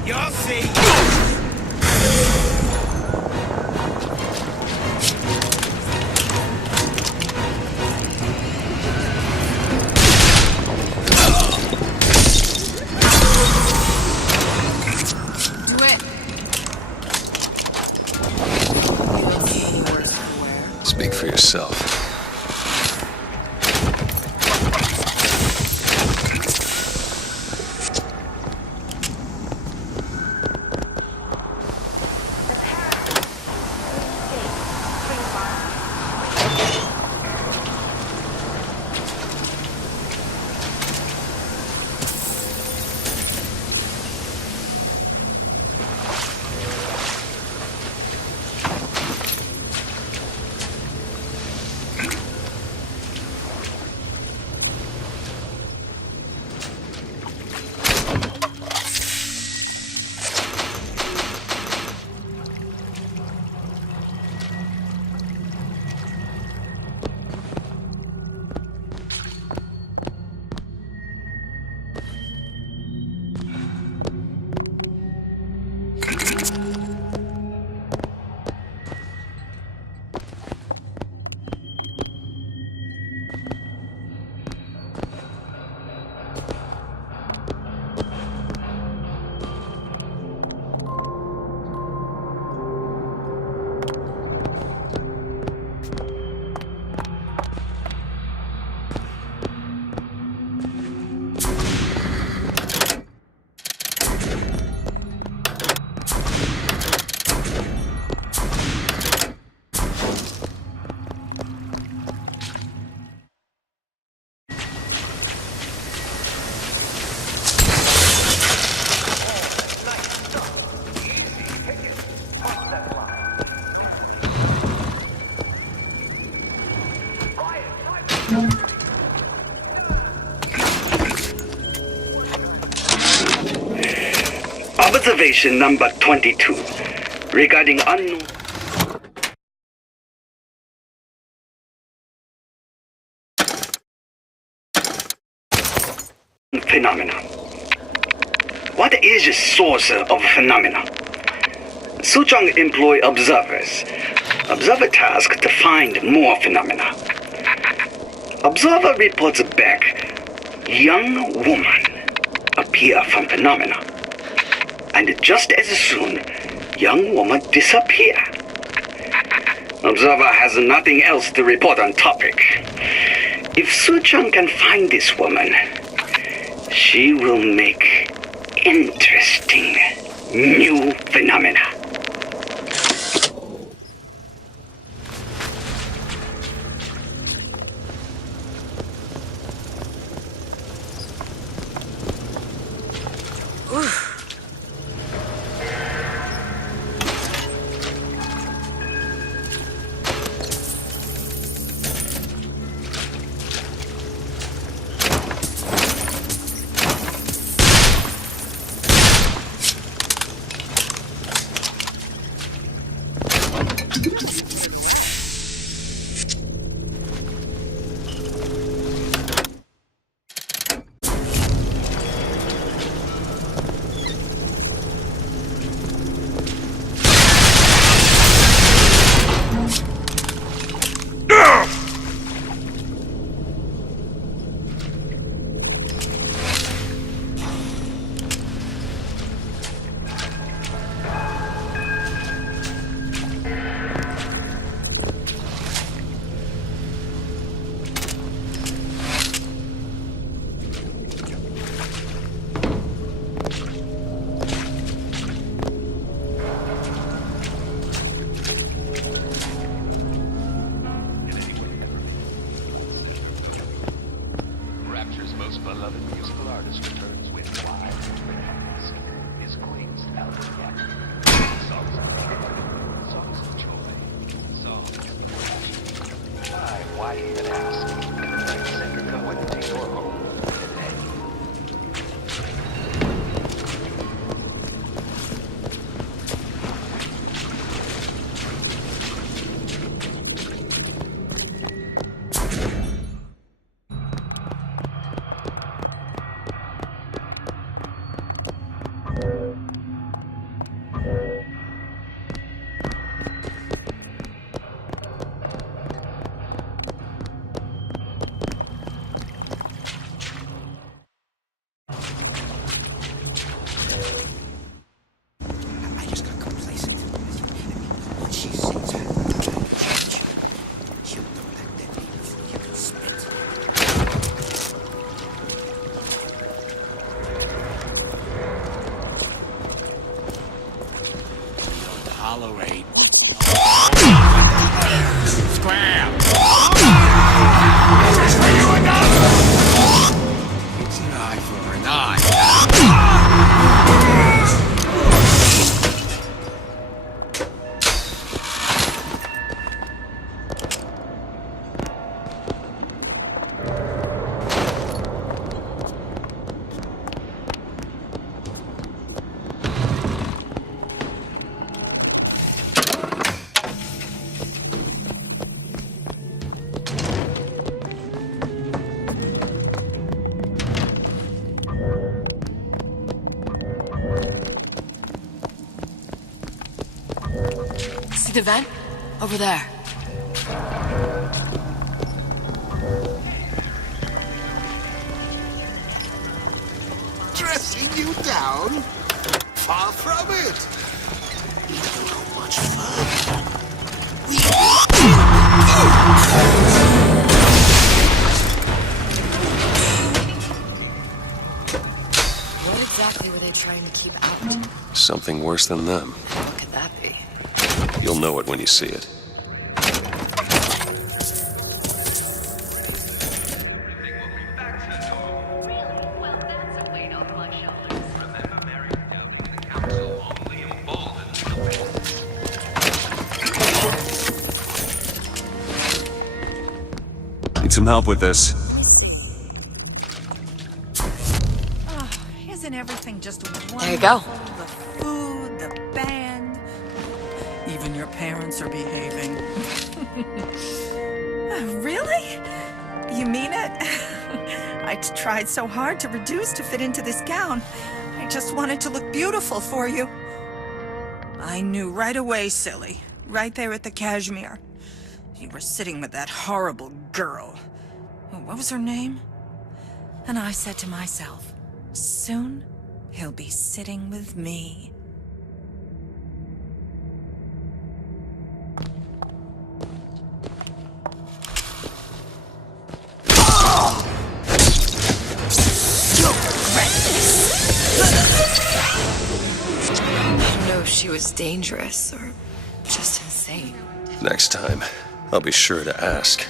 You'll see. yourself. Observation number 22 regarding unknown phenomena. What is the source of phenomena? Suchong employ observers. Observer task to find more phenomena. Observer reports back, young woman appear from phenomena. And just as soon, young woman disappear. Observer has nothing else to report on topic. If Suchong can find this woman, she will make interesting new phenomena. See the vent? Over there. Dressing you down? Far from it. Look how much further we What exactly were they trying to keep out? Something worse than them. What could that be? You'll know it when you see it. Need some help with this. Oh, isn't everything just wonderful? There you go. The food, the band. Even your parents are behaving. Really? You mean it? I tried so hard to reduce to fit into this gown. I just wanted to look beautiful for you. I knew right away, silly. Right there at the cashmere. You were sitting with that horrible girl. What was her name? And I said to myself, soon he'll be sitting with me. I don't know if she was dangerous or just insane. Next time, I'll be sure to ask.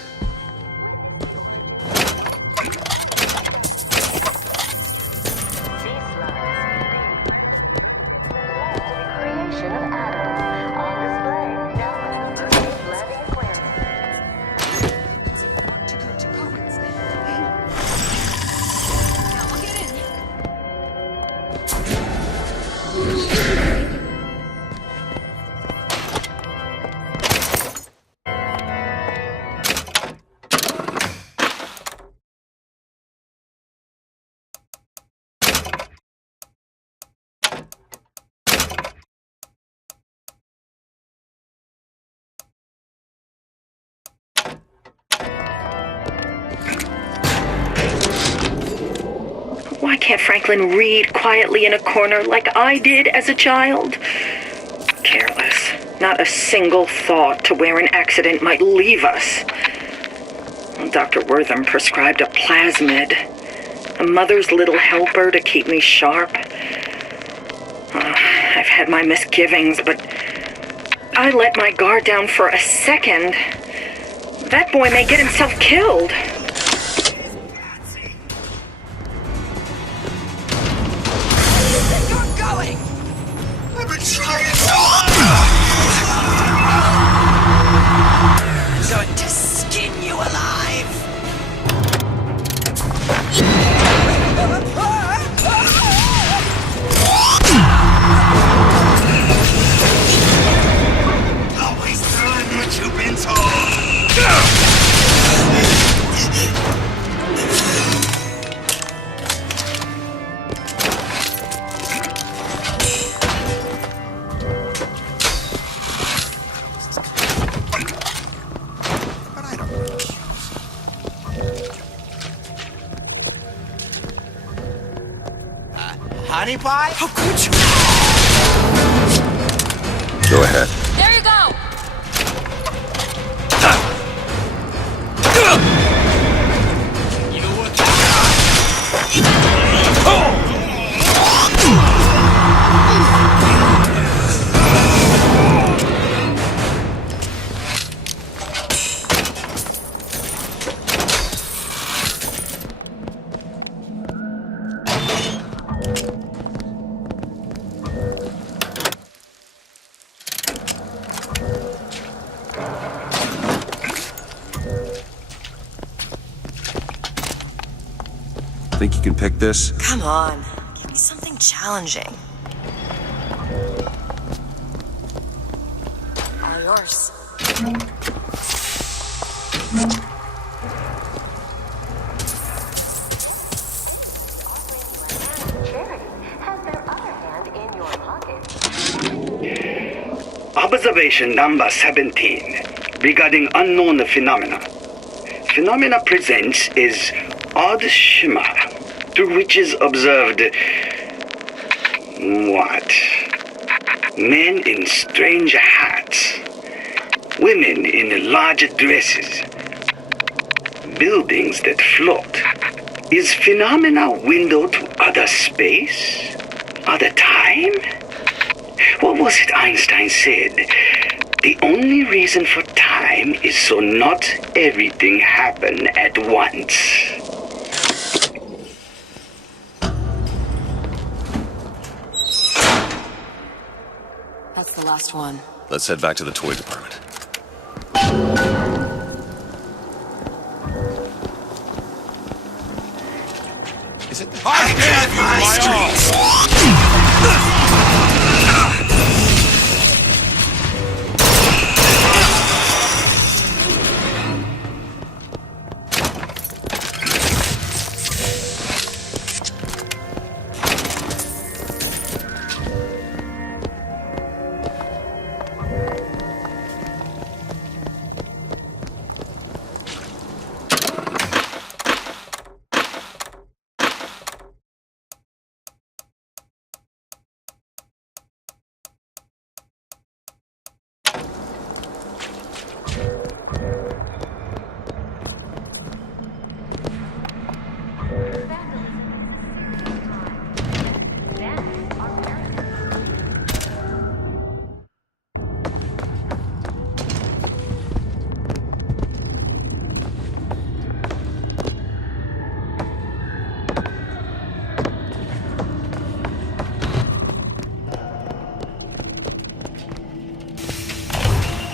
Why can't Franklin read quietly in a corner like I did as a child? Careless. Not a single thought to where an accident might leave us. Dr. Wortham prescribed a plasmid. A mother's little helper to keep me sharp. I've had my misgivings, but I let my guard down for a second. That boy may get himself killed. I've been trying so hard! I'm going to skin you alive! Always done what you've been told! Honey pie? How could you? Go ahead. There you go! You know what? Think you can pick this? Come on. Give me something challenging. All yours. Observation number 17 regarding unknown phenomena. Phenomena presents is odd shimmer through which is observed what? Men in strange hats, women in large dresses, buildings that float. Is phenomena window to other space? Other time? What was it Einstein said? The only reason for time is so not everything happen at once. That's the last one. Let's head back to the toy department. Is it? I gave you my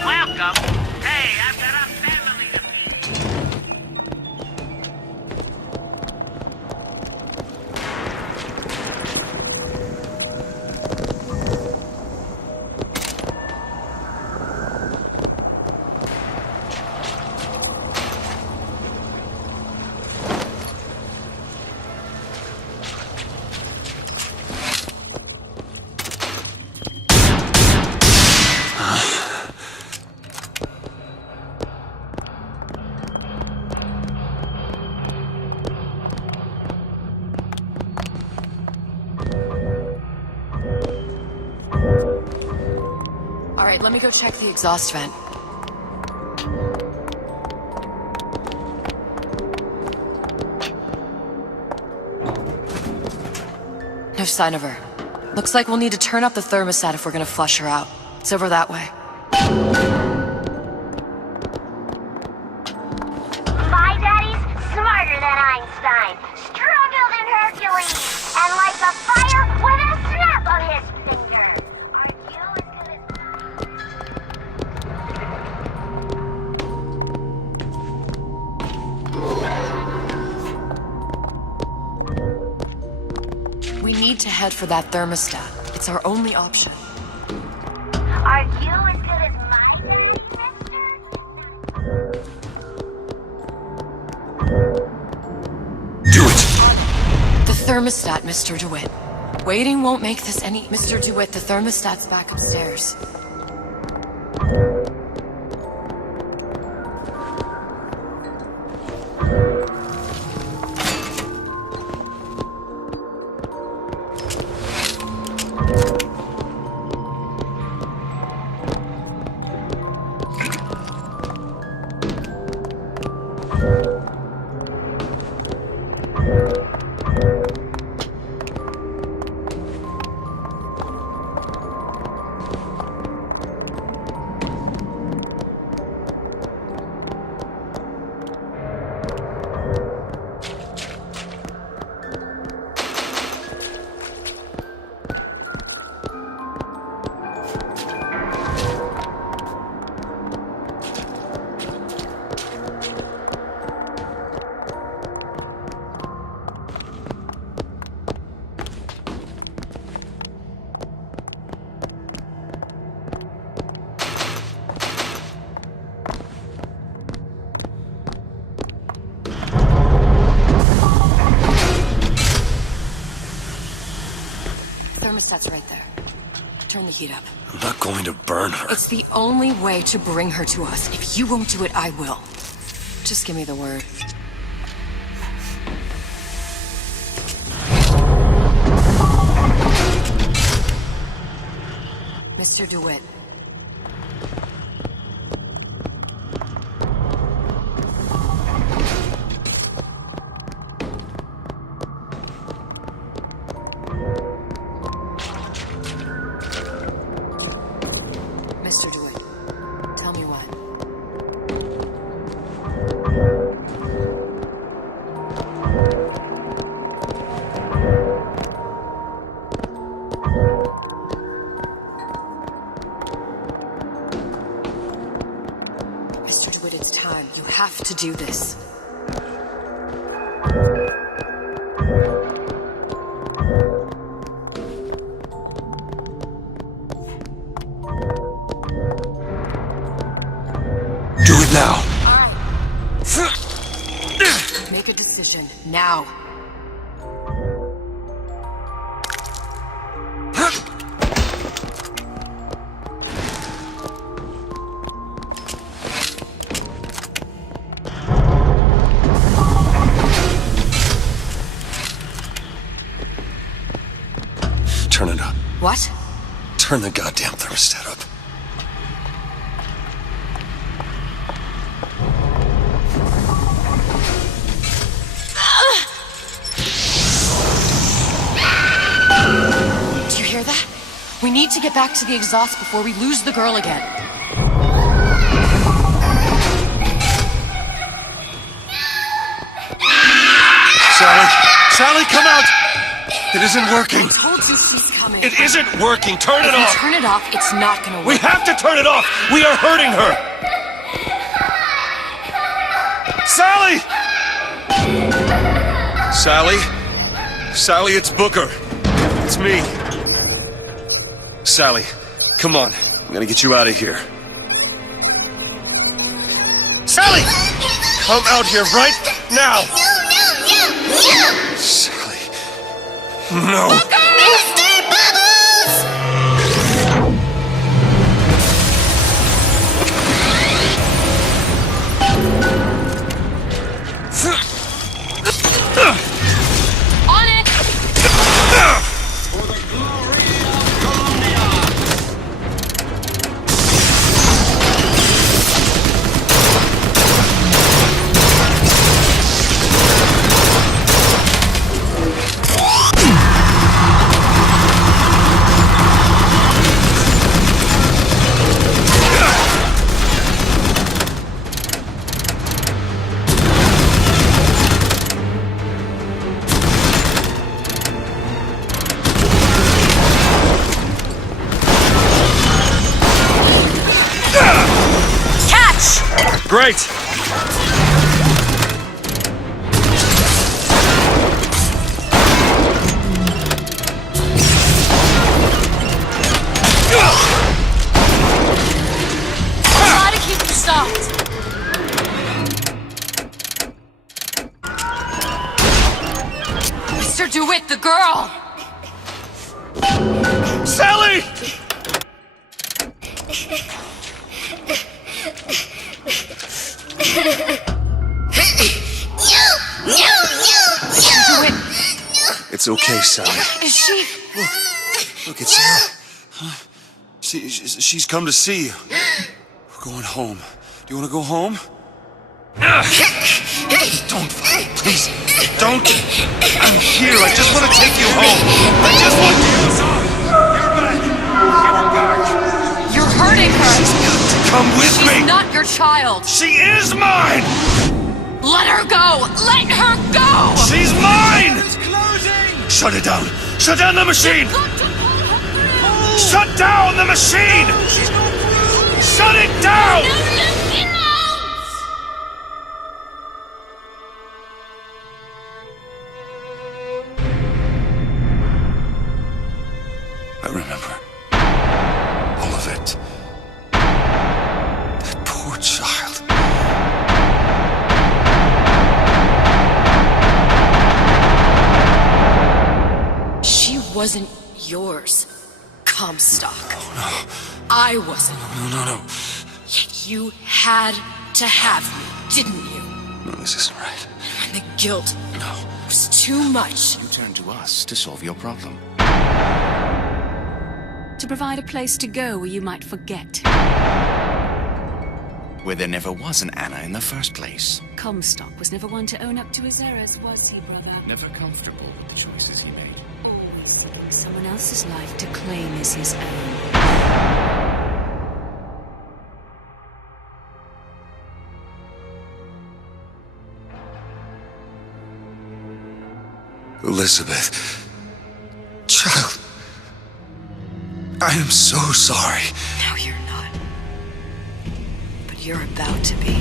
Welcome. Hey, I've got a family to feed. All right, let me go check the exhaust vent. No sign of her. Looks like we'll need to turn up the thermostat if we're gonna flush her out. It's over that way. My daddy's smarter than Einstein, stronger than Hercules, and lights a fire with a snap of his finger. Aren't you as good as... We need to head for that thermostat. It's our only option. Are you as good as my daddy, The thermostat, Mr. DeWitt. Waiting won't make this any... Mr. DeWitt, the thermostat's back upstairs. Thermostat's right there. Turn the heat up. I'm not going to burn her. It's the only way to bring her to us. If you won't do it, I will. Just give me the word. Mr. DeWitt. Mr. DeWitt, tell me why. Mr. DeWitt, it's time. You have to do this. Do it now. Make a decision, now. Turn it up. What? Turn the goddamn thermostat up. Do you hear that? We need to get back to the exhaust before we lose the girl again. Sally, come out! It isn't working. I told you she's coming. It isn't working. Turn it If off. you turn it off, it's not gonna work. We have to turn it off. We are hurting her. Sally! Sally, it's Booker. It's me. Sally, come on. I'm gonna get you out of here. Sally! Come out here right now! No! Sally. No. Mr. Bubbles! On it! Great! Try to keep you stopped. Mr. DeWitt, the girl! Sally! It's okay, Sally. Is she? Look, it's her. She's come to see you. We're going home. Do you want to go home? Don't, please, don't. I'm here. I just want to take you home. I just want you. You're hurting her. She's got to come with me. She's not your child. She is mine. Let her go. Let her go. She's mine. Shut it down. Shut down the machine. Shut down the machine. Shut it down. I remember all of it. That poor child. She wasn't yours. Comstock. I wasn't. No. Yet you had to have me, didn't you? No, this isn't right. When the guilt was too much. You turned to us to solve your problem. To provide a place to go where you might forget. Where there never was an Anna in the first place. Comstock was never one to own up to his errors, was he, brother? Never comfortable with the choices he made. Always seeking someone else's life to claim as his own. Elizabeth. Child. I am so sorry. No, you're not. But you're about to be.